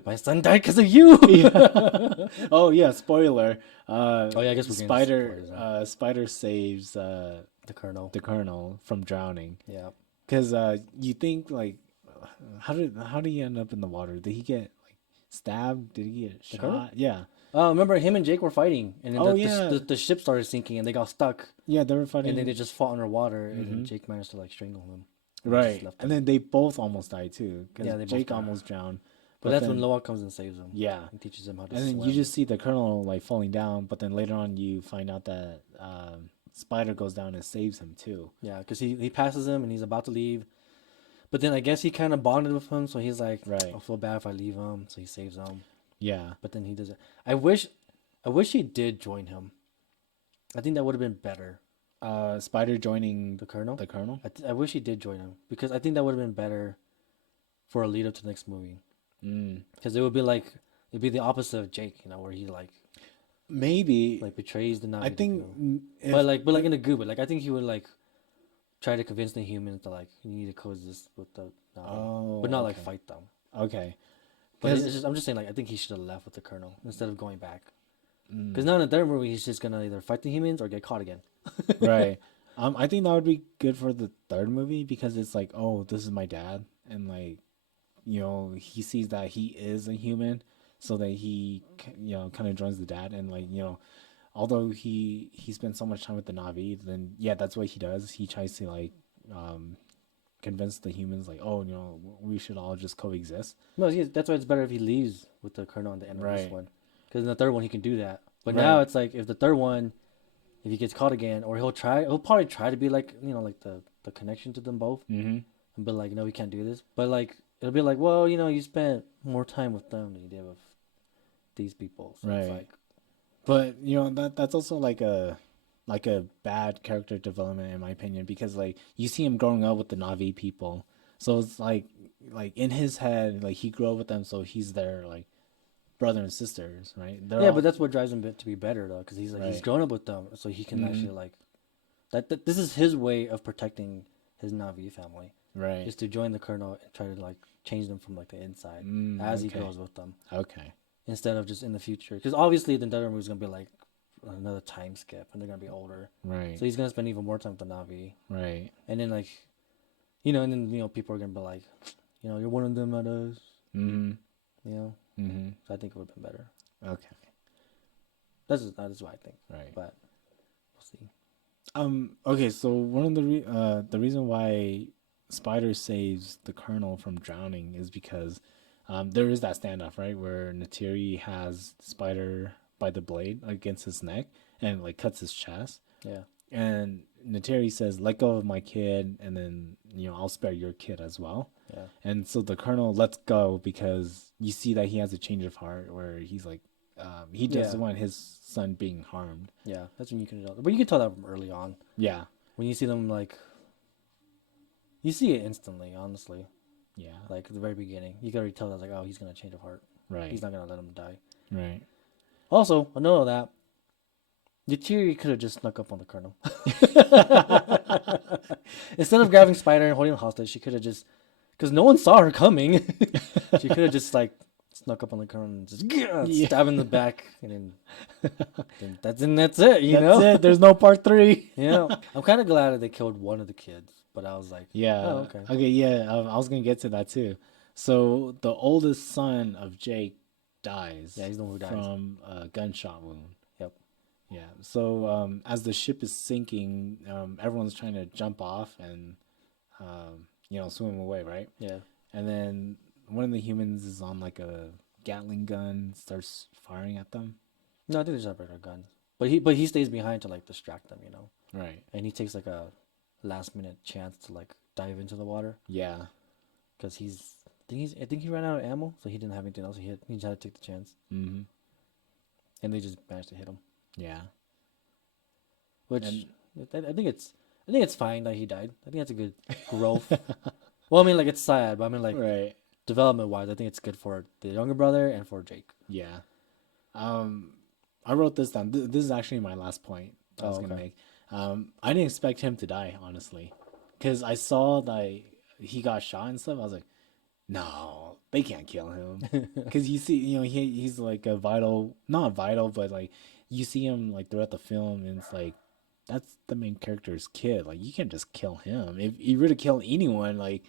my son died because of you. Yeah. Oh yeah, spoiler. Oh yeah, I guess we're getting Spider spoilers now. Spider saves The colonel. the Colonel from drowning. Yeah. Cuz you think like how did he end up in the water? Did he get like stabbed? Did he get The colonel? shot? Yeah. Remember him and Jake were fighting, and then Oh, the, yeah. the ship started sinking, and they got stuck, Yeah, they were fighting. and then they just fought underwater, and then Jake managed to like strangle him. And they just right. left And him. then they both almost died too cuz Yeah, they both Jake died. almost drowned. But that's when then- Loa comes and saves him. Yeah. And teaches him how to And then swim. you just see the Colonel like falling down, but then later on you find out that Spider goes down and saves him too. Yeah, because he passes him and he's about to leave. But then I guess he kind of bonded with him, so he's like, Right. I'll feel bad if I leave him. So he saves him. Yeah. But then he doesn't. I wish he did join him. I think that would have been better. Spider joining The Colonel? the Colonel. I wish he did join him because I think that would have been better for a lead up to the next movie. Mm. Because it'd be the opposite of Jake, where he Maybe. like betrays the Navi. I think if, but like in a good way. Like I think he would like try to convince the humans that like you need to coexist with the Navi, Oh, but not like okay. fight them. Okay. But Because- I'm just saying, like, I think he should have left with the colonel instead of going back. Mm. Because now in the third movie, he's just gonna either fight the humans or get caught again. Right. I think that would be good for the third movie because it's like, oh, this is my dad, and like, he sees that he is a human, so that he, kind of joins the dad, and like, although he spends so much time with the Navi, then yeah, that's what he does. He tries to like, convince the humans like, oh, we should all just coexist. No, yeah, that's why it's better if he leaves with the colonel at the end of this Right. one. Because in the third one, he can do that. But Right. now it's like if the third one, if he gets caught again, or he'll probably try to be like, like the connection to them both, Mm-hmm. and be like, no, we can't do this. But like, it'll be like, well, you spent more time with them than you did with these people, so it's Right. like, But that's also like a bad character development in my opinion because like you see him growing up with the Navi people. So it's like in his head like he grew up with them so he's their like brother and sisters, right? They're yeah, but all that's what drives him to be better though, because he's right. grown up with them, so he can Mm-hmm. actually like that. This is his way of protecting his Navi family, Right. is to join the Colonel and try to like change them from like the inside as he Okay. grows with them, Okay. instead of just in the future. Because obviously the entire movie is gonna be like another time skip, and they're gonna be older, Right. so he's gonna spend even more time with the Navi, Right. and then like and then people are gonna be like, you're one of them, not us, Mm-hmm. you know. Mm-hmm. So I think it would have been better. Okay. That's what I think, Right. but we'll see. Okay, so one of the reason why Spider saves the Colonel from drowning is because there is that standoff, right, where Natiri has Spider by the blade against his neck and like cuts his chest. Yeah, And Nateri says, "Let go of my kid, and then I'll spare your kid as well." yeah, And so the Colonel lets go because you see that he has a change of heart, where he's like, he yeah, doesn't want his son being harmed. yeah. That's when you can tell, but you can tell that from early on Yeah, when you see them like you see it instantly. Honestly, yeah, like at the very beginning, you can already tell that like, oh, he's gonna change of heart. right, He's not gonna let him die. right. Also, I know that Yatiri could have just snuck up on the Colonel. Instead of grabbing Spider and holding him hostage, she could have just, because no one saw her coming. She could have just like snuck up on the Colonel and just Yeah, stab in the back, and then that's it. that's it. There's no part three. Yeah. I'm kind of glad that they killed one of the kids, but I was like, oh, Yeah. okay. Okay. Yeah. I was gonna get to that too. So the oldest son of Jake Yeah, dies he's the one who dies. from a gunshot wound. Yep. Yeah. So as the ship is sinking, everyone's trying to jump off and swim away, right? Yeah. And then one of the humans is on like a Gatling gun, starts firing at them. No, I think they just have regular guns, but he stays behind to like distract them, Right. and he takes like a last minute chance to like dive into the water Yeah. because I think he ran out of ammo, so he didn't have anything else. He just had to take the chance, Mm-hmm. and they just managed to hit him. Yeah. Which And I think it's fine that he died. I think that's a good growth. Well, I mean, like it's sad, but I mean, like right. development wise, I think it's good for the younger brother and for Jake. Yeah. Um, I wrote this down. This is actually my last point I was Oh, gonna okay. make. I didn't expect him to die, honestly, because I saw that he got shot and stuff. I was like, no, they can't kill him, because you see, he's like a vital, not vital, but like you see him like throughout the film, and it's like that's the main character's kid. Like you can't just kill him. If you were to kill anyone, like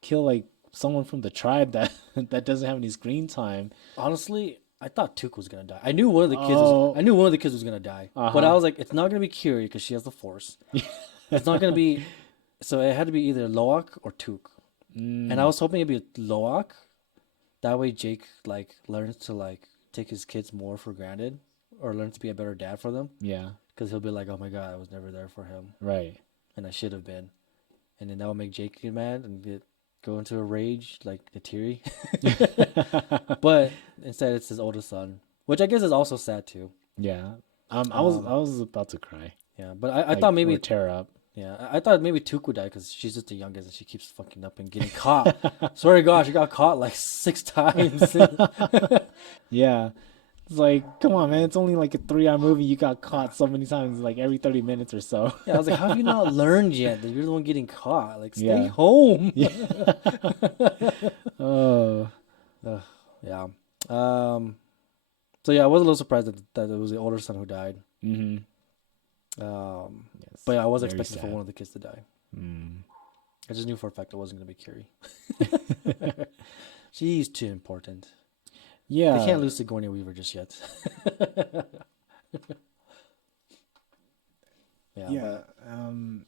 kill like someone from the tribe that that doesn't have any screen time. Honestly, I thought Took was gonna die. I knew one of the kids was. Oh, I knew one of the kids was gonna die, but I uh-huh. was like, it's not gonna be Kiri because she has the Force. It's not gonna be. So it had to be either Loak or Took, and I Mm, was hoping it'd be Loak. That way, Jake like learns to like take his kids more for granted, or learns to be a better dad for them. yeah, Because he'll be like, oh my god, I was never there for him, right. and I should have been. And then that will make Jake get mad and go into a rage like the Teary. But instead, it's his oldest son, which I guess is also sad too. Yeah. Um, I was about to cry, yeah, but I like thought or maybe tear up. yeah, I thought maybe Tuke would die because she's just the youngest and she keeps fucking up and getting caught. Swear to God, she got caught like 6 times. Yeah, it's like, come on, man. It's only like a 3 hour movie. You got caught so many times, like every 30 minutes or so. Yeah, I was like, how have you not learned yet that you're the one getting caught? Like, stay Yeah. home. Yeah. Oh. Ugh, yeah. Um. So yeah, I was a little surprised that it was the older son who died. Mm-hmm. But Yes. yeah, I was Very expecting for sad. one of the kids to die. Mm. I just knew for a fact it wasn't gonna be Kiri. She's too important. They Yeah. can't lose Sigourney Weaver just yet. Yeah, Yeah. but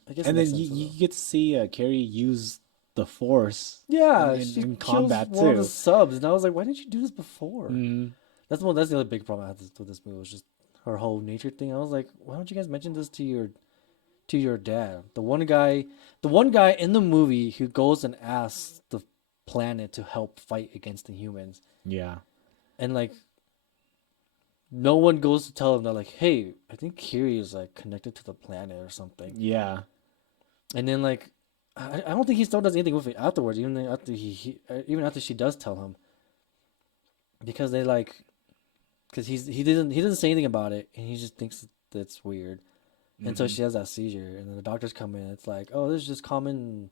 I guess it And makes then sense you though. get to see Carrie use the Force Yeah, she in kills combat one of the too. subs, and I was like, why didn't you do this before? Mm. That's the other big problem I had with this movie was just her whole nature thing. I was like, why don't you guys mention this to your dad? The one guy in the movie who goes and asks the planet to help fight against the humans, Yeah. and like no one goes to tell him that like, hey, I think Kiri is like connected to the planet or something. Yeah. And then like, I don't think he still does anything with it afterwards, even after even after she does tell him, because they like, because he doesn't say anything about it, and he just thinks that's weird. And so Hmm. she has that seizure, and then the doctors come in. It's like, oh, this is just common,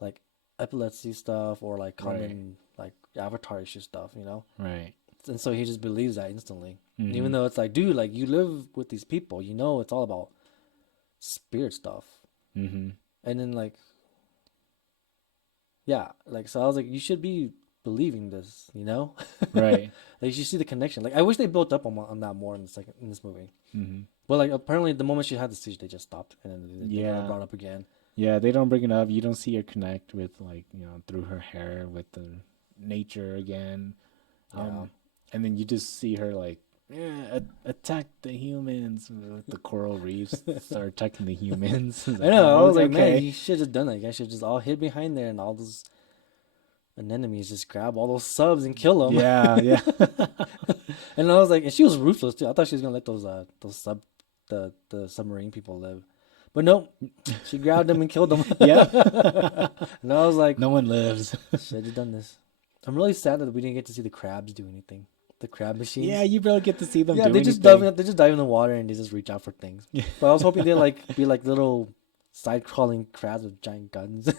like epilepsy stuff, or like Right. common like avatar issue stuff, you know. Right. And so he just believes that instantly, even Hmm. though it's like, dude, like you live with these people, you know, it's all about spirit stuff. Hmm. And then like, yeah, like so I was like, you should be believing this, you know, Right. like you should see the connection. Like I wish they built up on that more in the second in this movie. Hmm. But like apparently the moment she had the seizure, they just stopped, and then they never Yeah. brought up again. Yeah. They don't bring it up. You don't see her connect with like through her hair with the nature again. Yeah. Um, and then you just see her like, yeah, attack the humans. The coral reefs start attacking the humans. It's I like, know. I oh, was like, man, okay. you should have just done that. You guys should just all hid behind there, and all those anemones just grab all those subs and kill them. Yeah, yeah, And I was like, and she was ruthless too. I thought she was gonna let the submarine people live, but nope, she grabbed them and killed them. yeah. And I was like, No one lives. should have done this. I'm really sad that we didn't get to see the crabs do anything. The crab Yeah, machines. you barely get to see them Yeah, do anything. they just dive in the water and they just reach out for things. But I was hoping they'd like be like little side crawling crabs with giant guns.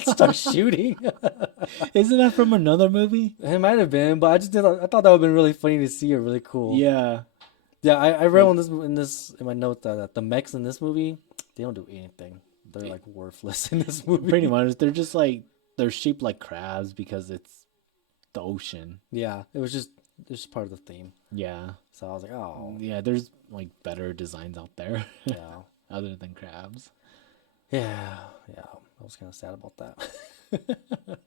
Start shooting. Isn't that from another movie? It might have been, but I thought that would have been really funny to see or really cool. Yeah, Yeah, I read like in this in my notes that the mechs in this movie, they don't do anything. They're like worthless in this pretty movie. much. They're just like they're shaped like crabs because it's the ocean. Yeah, it was just part of the theme. Yeah, So I was like, oh, yeah. There's like better designs out there yeah, other than crabs. yeah, yeah. I was kind of sad about that.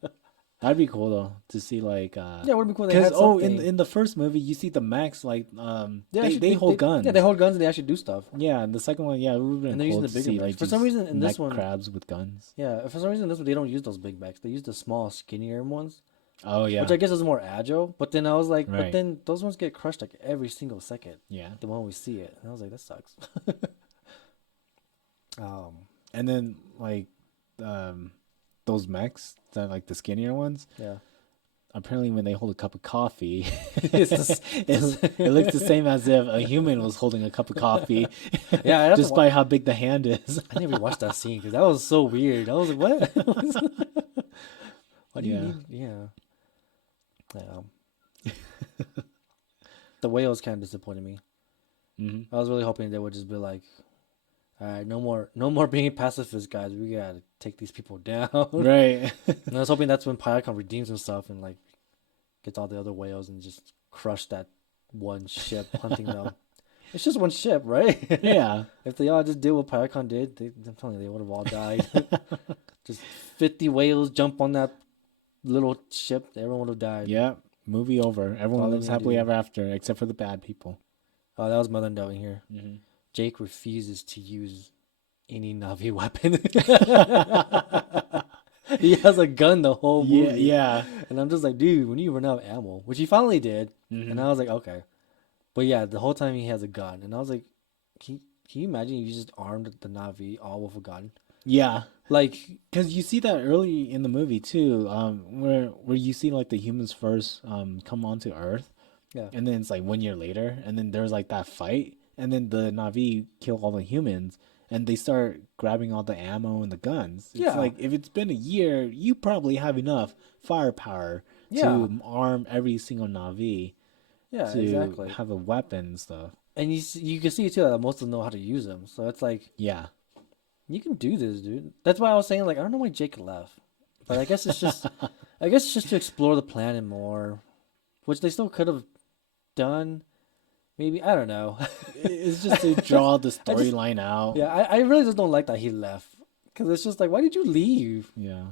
That'd be cool though to see like Yeah, it would be cool. They because had in something. the first movie you see the mechs like They they hold yeah, they guns. hold guns and they actually do stuff. Yeah, and the second one, yeah, it would have been And they're using cool the to bigger see mechs. like For some just reason, in mech this one, crabs with guns. yeah, for some reason in this one they don't use those big mechs. They use the small, skinnier ones, Oh which yeah, I guess is more agile. But then I was like, but right. then those ones get crushed like every single second. Yeah, The one we see it, and I was like, that sucks. um, and then like those mechs, that like the skinnier ones. yeah, Apparently, when they hold a cup of coffee, it's just, it looks the same as if a human was holding a cup of coffee, yeah. I have to just by how big the hand is. I never watched that scene because that was so weird. I was like, what? Why do you Yeah. need? Yeah, yeah. The whales kind of disappointed me. Hmm. I was really hoping they would just be like, all right, no more being pacifists, guys. We gotta take these people down. Right. And I was hoping that's when Pyakon redeems himself and like gets all the other whales and just crush that one ship hunting them. It's just one ship, right? Yeah. If they all just did what Pyakon did, I'm telling you, they would have all died. Just 50 whales jump on that little ship, everyone would have died. Yeah. Movie over. Everyone All they lives need to happily do. ever after, except for the bad people. Oh, that was Mother Note in here. Hmm. Jake refuses to use any Navi weapon. He has a gun the whole Yeah. movie. Yeah. And I'm just like, dude, when you run out of ammo, which he finally did. And Hmm. I was like, okay. But yeah, the whole time he has a gun. And I was like, can you imagine if you just armed the Navi all with a gun? Yeah. Like, Because you see that early in the movie too, where you see like the humans first come onto Earth, yeah. and then it's like 1 year later, and then there's like that fight, and then the Navi kill all the humans, and they start grabbing all the ammo and the guns. It's Yeah. like if it's been a year, you probably have enough firepower Yeah. to arm every single Navi Yeah, to exactly. have a weapon and stuff. And you can see too that most of them know how to use them. So it's like, Yeah. you can do this, dude. That's why I was saying, like, I don't know why Jake left. But I guess it's just, I guess it's just to explore the planet more, which they still could have done. Maybe, I don't know. It's just to draw the I just, storyline out. yeah, I really just don't like that he left. Because it's just like, why did you leave? Yeah.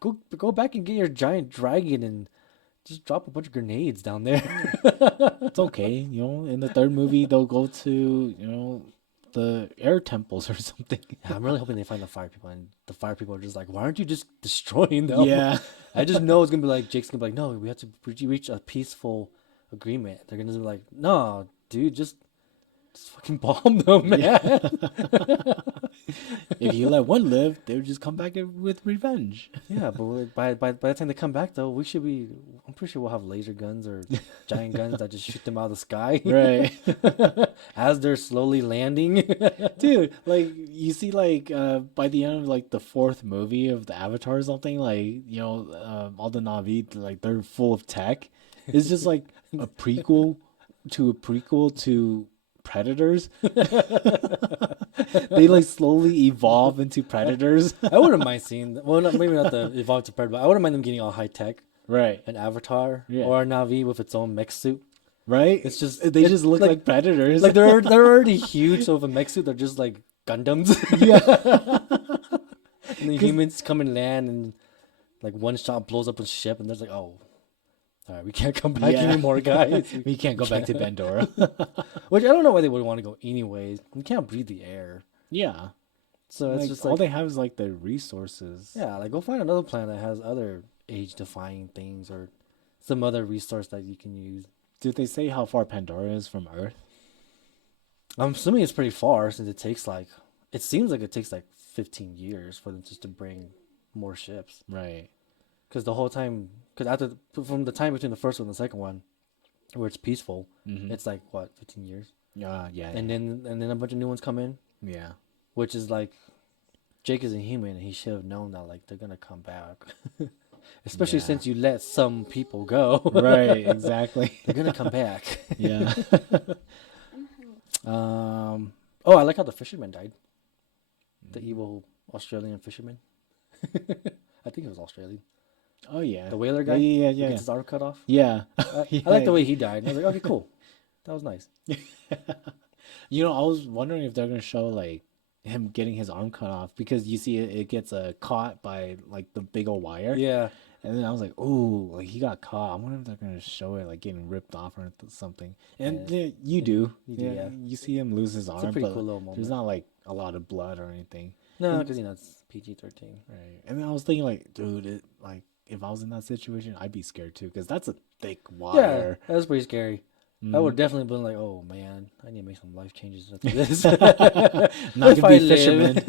Go back and get your giant dragon and just drop a bunch of grenades down there. It's okay. In the third movie, they'll go to, the air temples or something. Yeah, I'm really hoping they find the fire people, and the fire people are just like, why aren't you just destroying them? Yeah. I just know it's gonna be like Jake's gonna be like, no, we have to reach a peaceful agreement. They're gonna be like, no, dude, just fucking bomb them, Yeah. man. If you let one live, they would just come back with revenge. Yeah, but by the time they come back though, we should be. I'm pretty sure we'll have laser guns or giant guns that just shoot them out of the sky Right. as they're slowly landing. Dude, like you see like by the end of like the fourth movie of the Avatar or something, like, all the Na'vi, like they're full of tech. It's just like a prequel to Predators. They like slowly evolve into predators. I wouldn't mind seeing. Well, maybe not the evolved to predator, but I wouldn't mind them getting all high tech. Right. An avatar Yeah. or a Navi with its own mech suit. Right? It's just They just look like predators. like they're already huge. So with a mech suit, they're just like Gundams. Yeah. And the humans come and land, and like one shot blows up a ship, and there's like, oh, all right, we can't come back Yeah. anymore, guys. We can't go back to Pandora. Which I don't know why they would want to go anyways. We can't breathe the air, Yeah. so it's Like just all like they have is like the resources. yeah, like go find another planet that has other age-defying things or some other resource that you can use. Did they say how far Pandora is from Earth? I'm assuming it's pretty far since it seems like it takes like 15 years for them just to bring more ships. Right. Because the whole time, from the time between the first one and the second one, where it's peaceful, Mm-hmm. it's like what 15 years, Yeah. and then a bunch of new ones come in, Yeah. which is like Jake isn't human, and he should have known that like they're gonna come back, especially Yeah. since you let some people go. Right. Exactly. They're gonna come back. Yeah. Oh, I like how the fisherman died. The evil Australian fisherman. I think it was Australian. Oh yeah. The whaler guy. Yeah. Who gets his arm cut off. Yeah. I like the way he died. I was like, okay, cool. That was nice. I was wondering if they're gonna show like him getting his arm cut off because you see it gets caught by like the big old wire. Yeah. And then I was like, "Ooh, like he got caught." I wonder if they're gonna show it like getting ripped off or something. And Yeah. you do, You do, yeah. You see him lose his It's arm, a pretty but cool little moment. there's not like a lot of blood or anything, No, because it's PG-13. right? And then I was thinking, like, dude, like if I was in that situation, I'd be scared too, because that's a thick Yeah, wire. that was pretty scary. I Mhm. would definitely been like, oh man, I need to make some life changes after this. Not If gonna I be fisherman.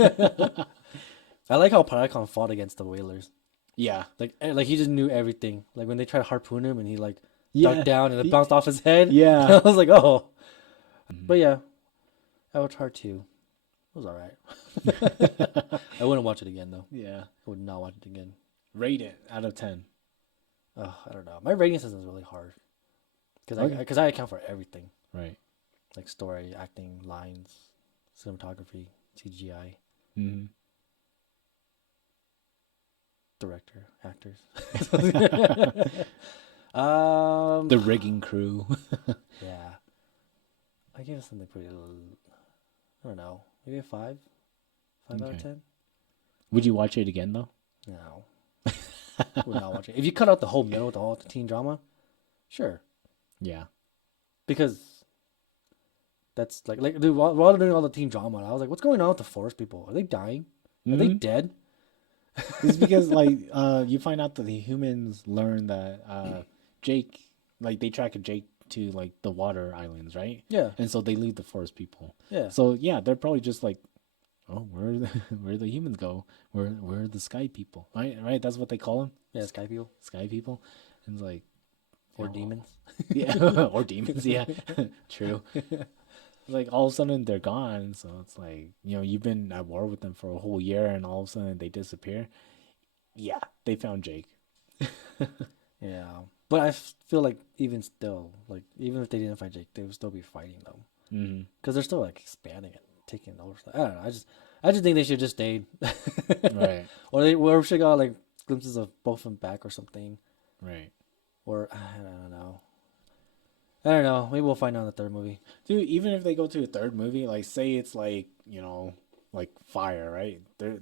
I like how Paracon fought against the whalers. Yeah, Like he just knew everything. Like when they tried to harpoon him and he like yeah, ducked down and it bounced off his head. yeah. I was like, oh. Mhm. But yeah, Avatar 2 was all right. I wouldn't watch it again though. Yeah. I would not watch it again. Rate it out of 10. I don't know. My rating system is really hard because Okay. I account for everything, Right. like story, acting, lines, cinematography, CGI, Mm-hmm. director, actors. The rigging crew. Yeah, I give it something pretty. I don't know, maybe a 5, 5 out of Okay. 10. Would you watch it again though? No, would not watch it. If you cut out the whole middle with all the teen drama, sure, Yeah. because that's like dude, while they're doing all the teen drama, I was like, what's going on with the forest people? Are they dying? Are they Mhm. dead? It's because like you find out that the humans learn that Jake, like they track Jake to like the water islands, right? Yeah, And so they leave the forest people. yeah, So yeah, they're probably just like, oh, where the humans go? Where are the sky people? Right, right. That's what they call them, yeah. Sky people sky people. And it's like, or you know, demons. yeah, or demons. Yeah, true. Like all of a sudden they're gone. So it's like, you've been at war with them for a whole year, and all of a sudden they disappear. Yeah, they found Jake. Yeah, but I feel like even still, like even if they didn't fight Jake, they would still be fighting them Mm-hmm. because they're still like expanding and taking over. I don't know. I just think they should just stayed, Right, or should got like glimpses of both of them back or something, right. or I don't know. I don't know. Maybe we'll find out in the third movie. Dude, even if they go to a third movie, like say it's like, like fire, right? They're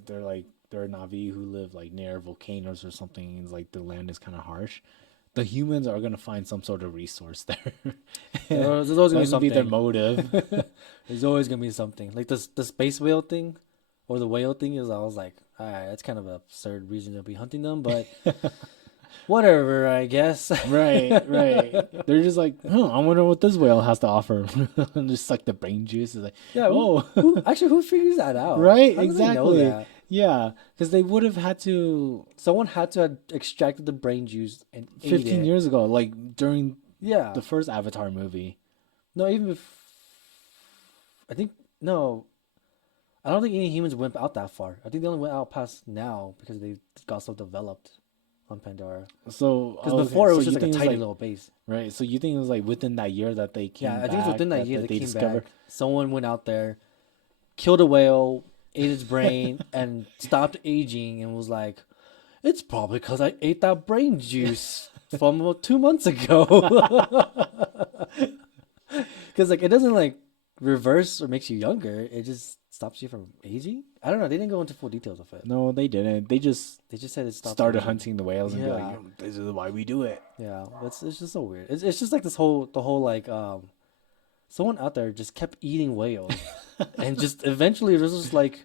a Navi who live like near volcanoes or something, and it's like the land is kind of harsh. the humans are gonna find some sort of resource there. There's always gonna be That could be their something. motive. There's always gonna be something. Like the space whale thing, or the whale thing is. I was like, all right, that's kind of an absurd reason to be hunting them, but whatever, I guess. Right, right. They're just like, huh, I wonder what this whale has to offer. And just like the brain juice is like, Yeah, oh, who figures that out? right, How do they know exactly. that? Yeah, because they would have had to Someone had to have extracted the brain juice and ate 15 it. years ago, like during Yeah. the first Avatar movie. No, I think no. I don't think any humans went out that far. I think they only went out past now because they got so developed on Pandora. So, Because okay, before it so was you just like a think it was tiny like, little base. right? So you think it was like within that year that they Yeah, came I think it's back, within that year that they they came discovered? back. Someone went out there, killed a whale, ate its brain, and stopped aging, and was like, "It's probably because I ate that brain juice from about 2 months ago." Because like it doesn't like reverse or makes you younger. It just stops you from aging. I don't know. They didn't go into full details of it. No, they didn't. They just They just said it stops started aging. hunting the whales and be like, Yeah, this is why we do it. yeah. It's just so weird. It's just like the whole like someone out there just kept eating whales, and just eventually it was just like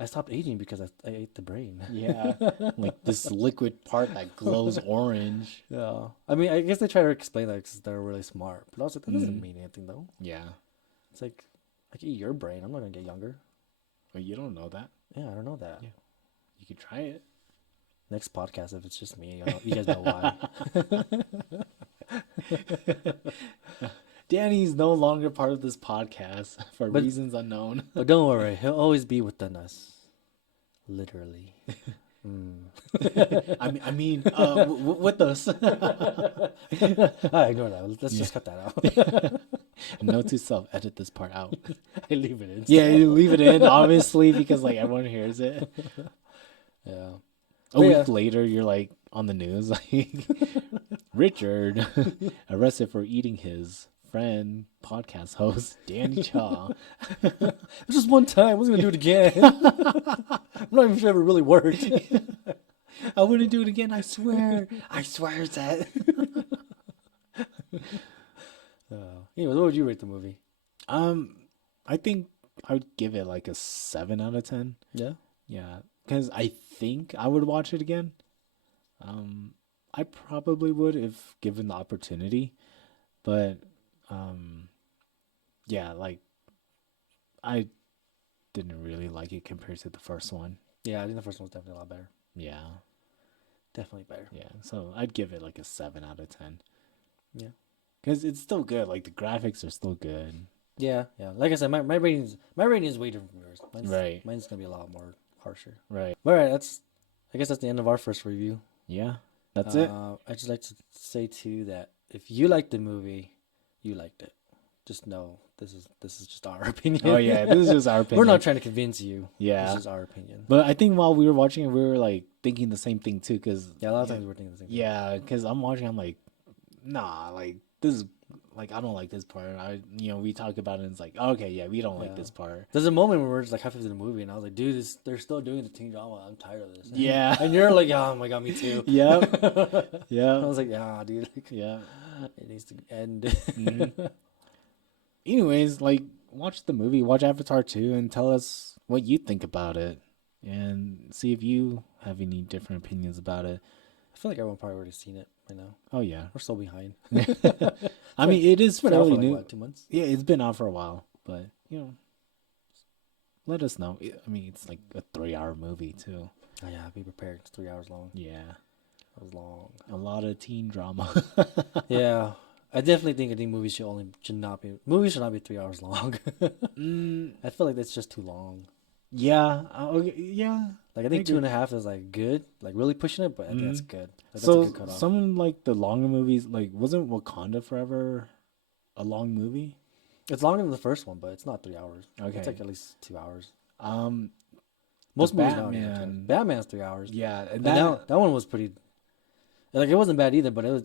I stopped aging because I ate the brain. Yeah, like this liquid part that glows orange. Yeah. I mean, I guess they try to explain that because they're really smart, but I was like, that doesn't Mm. mean anything though. Yeah, It's like I can eat your brain. I'm not gonna get younger. but you don't know that. Yeah, I don't know that. Yeah. You could try it. Next podcast, if it's just me, you guys know why. Danny's no longer part of this podcast for But reasons unknown. but don't worry, he'll always be within us, literally. Mm. With us. I ignore that. Let's Yeah. just cut that out. Note to self: edit this part out. I leave it in. Yeah, you leave it in, obviously, because like everyone hears it. Yeah. A But yeah. week later, you're like on the news, like Richard arrested for eating his friend, podcast host Danny Chaw. It's just one time. I wasn't gonna do it again. I'm not even sure if it really worked. I wouldn't do it again. I swear. I swear, that. Anyways, what would you rate the movie? I think I would give it like a 7 out of 10. Yeah. Yeah, because I think I would watch it again. I probably would if given the opportunity, but yeah, like I didn't really like it compared to the first one. Yeah, I think the first one was definitely a lot better. Yeah, Definitely better. yeah. So I'd give it like a 7 out of 10. Yeah. Because it's still good. Like the graphics are still good. Yeah, yeah. Like I said, my rating is way different from yours. Right. Mine's gonna be a lot more harsher. Right. All right, I guess that's the end of our first review. Yeah. That's it. I'd just like to say too that if you liked the movie, you liked it. Just know this is just our opinion. Oh yeah, this is just our opinion. We're not trying to convince you. Yeah. This is our opinion. But I think while we were watching it, we were like thinking the same thing too. Cause Yeah, a lot of times we're thinking the same thing. yeah, because I'm watching, I'm like, nah, like this is like I don't like this part. We talk about it, and it's like, okay, yeah, we don't like Yeah. this part. There's a moment where we're just like halfway through the movie, and I was like, dude, they're still doing the teen drama. I'm tired of this. Yeah. And you're like, oh my god, me too. Yeah, I yeah, was like, yeah, dude, like, yeah. it needs to end. Mhm. Anyways, like watch the movie, watch Avatar 2, and tell us what you think about it, and see if you have any different opinions about it. I feel like everyone probably already seen it by now. Oh yeah, We're so behind. I mean it is It's been out fairly for like, new. what, 2 months? Yeah, it's been out for a while, but let us know. I mean, it's like a 3-hour movie too. Oh yeah, be prepared. It's 3 hours long. Yeah, That was long. a lot of teen drama. Yeah, I definitely think movies should not be 3 hours long. I feel like that's just too long. Yeah, okay, yeah. Like I think agree. 2.5 is like good, like really pushing it, but I think that's Mhm. good. Like, that's a So good cutoff. some like the longer movies, like wasn't Wakanda Forever a long movie? It's longer than the first one, but it's not 3 hours. Okay. It's like at least 2 hours. Um, Most The movies now are even Batman- 10. Batman's 3 hours. yeah, and And that that one was pretty. Like it wasn't bad either, but there was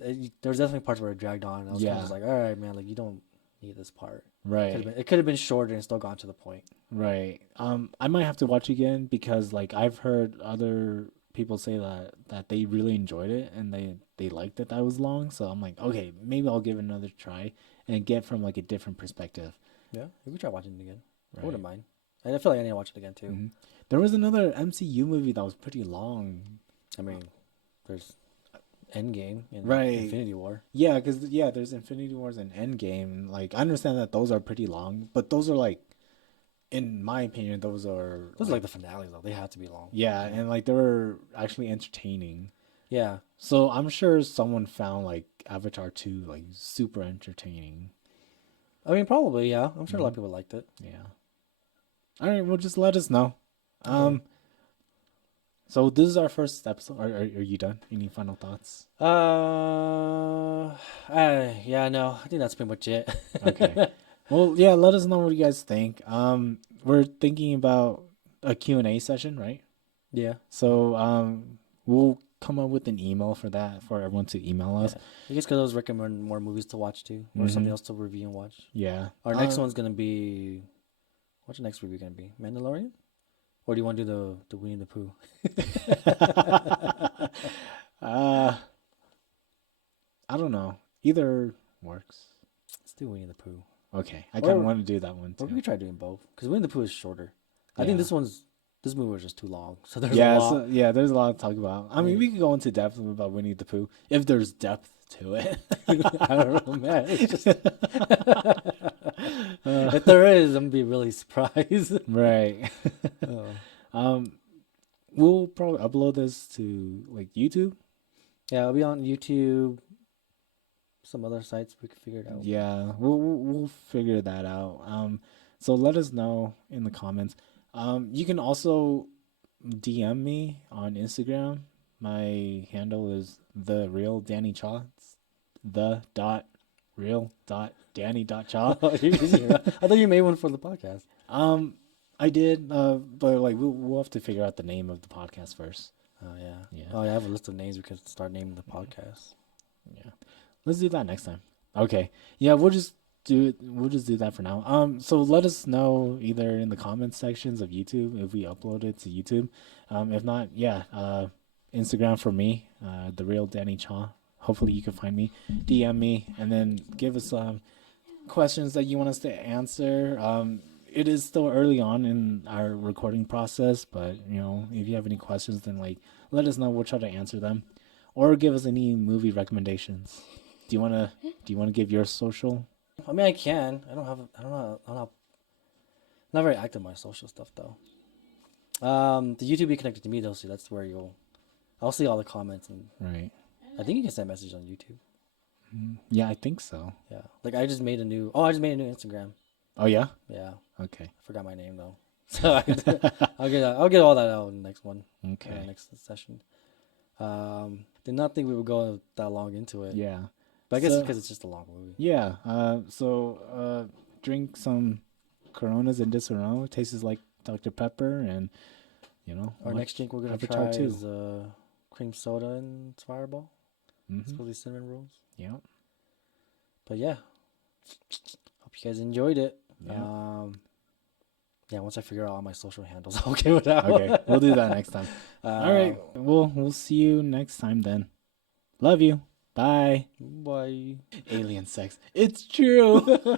definitely parts where it dragged on. And I was kind Yeah. of just like, all right, man, like you don't need this part. right, It could have been shorter and still gone to the point. right. I might have to watch again because like I've heard other people say that they really enjoyed it and they liked it that was long. So I'm like, okay, maybe I'll give it another try and get from like a different perspective. Yeah, we could try watching it again. I Right. wouldn't mind. I feel like I need to watch it again too. hmm There was another MCU movie that was pretty long. I mean, there's Endgame and Right. Infinity War. Yeah, because yeah, there's Infinity Wars and Endgame. Like I understand that those are pretty long, but those are like, in my opinion, those are Those are like like the finales though. They have to be long. yeah, and like they were actually entertaining. Yeah. So I'm sure someone found like Avatar 2 like super entertaining. I mean, probably, yeah. I'm sure a lot of hmm people liked it. Yeah. All right, well just let us know. Okay. So this is our first episode. Are you done? Any final thoughts? Yeah, no, I think that's pretty much it. Okay. Well, yeah, let us know what you guys think. We're thinking about a Q&A session, right? Yeah. So, we'll come up with an email for that for everyone to email Yeah. us. I guess because I was recommend more movies to watch too, or something else to review and watch. Yeah. Our next one's gonna be, what's the next review gonna be? Mandalorian? Or do you want to do the Winnie the Pooh? uh, I don't know. Either works. Let's do Winnie the Pooh. Okay, I kind of Or want to do that one or we too. could try doing both because Winnie the Pooh is shorter. I think Yeah. this movie was just too long, so there's a Yeah, lot. so, yeah, there's a lot to talk about. I mean, Yeah. we could go into depth about Winnie the Pooh if there's depth to it. I don't know, man. It's just if there is, I'm gonna be really surprised. Right. Oh. Um, we'll probably upload this to like YouTube. Yeah, it'll be on YouTube. Some other sites we could figure it out. Yeah, we'll figure that out. So let us know in the comments. You can also DM me on Instagram. My handle is the real Danny Cha. It's the dot real dot Danny dot Cha. I thought you made one for the podcast. I did, but like we'll have to figure out the name of the podcast first. Oh yeah. Yeah, Oh, yeah, I have a list of names we could start naming the podcast. yeah. Let's do that next time. Okay. Yeah, we'll just do it. We'll just do that for now. So let us know either in the comments sections of YouTube if we upload it to YouTube. If not, yeah, Instagram for me, the real Danny Cha. Hopefully you can find me, DM me, and then give us questions that you want us to answer. It is still early on in our recording process, but you know, if you have any questions, then like let us know. We'll try to answer them, or give us any movie recommendations. Do you wanna give your social? I mean, I can. I don't have. I don't know. I don't know. Not very active on my social stuff though. The YouTube be connected to me though, so that's where I'll see all the comments, and Right. I think you can send messages on YouTube. Yeah, I think so. Yeah, like I just made a new. Oh, I just made a new Instagram. Oh yeah. Yeah, Okay. I forgot my name though. So I'll get all that out in the next one. Okay. Next session. Did not think we would go that long into it. Yeah. But I guess So- because it's just a long movie. Yeah. Drink some Coronas and Disaronno. It tastes like Dr Pepper, and you know. Our watch next drink we're gonna Avatar try 2. is cream soda and Fireball. It's Mm-hmm. supposed to be cinnamon rolls. Yeah. But yeah, hope you guys enjoyed it. Yeah. Yeah, once I figure out all my social handles, I'll give it out. Okay. We'll do that next time. All right. We'll see you next time then. Love you. Bye. Bye. Alien sex. It's true.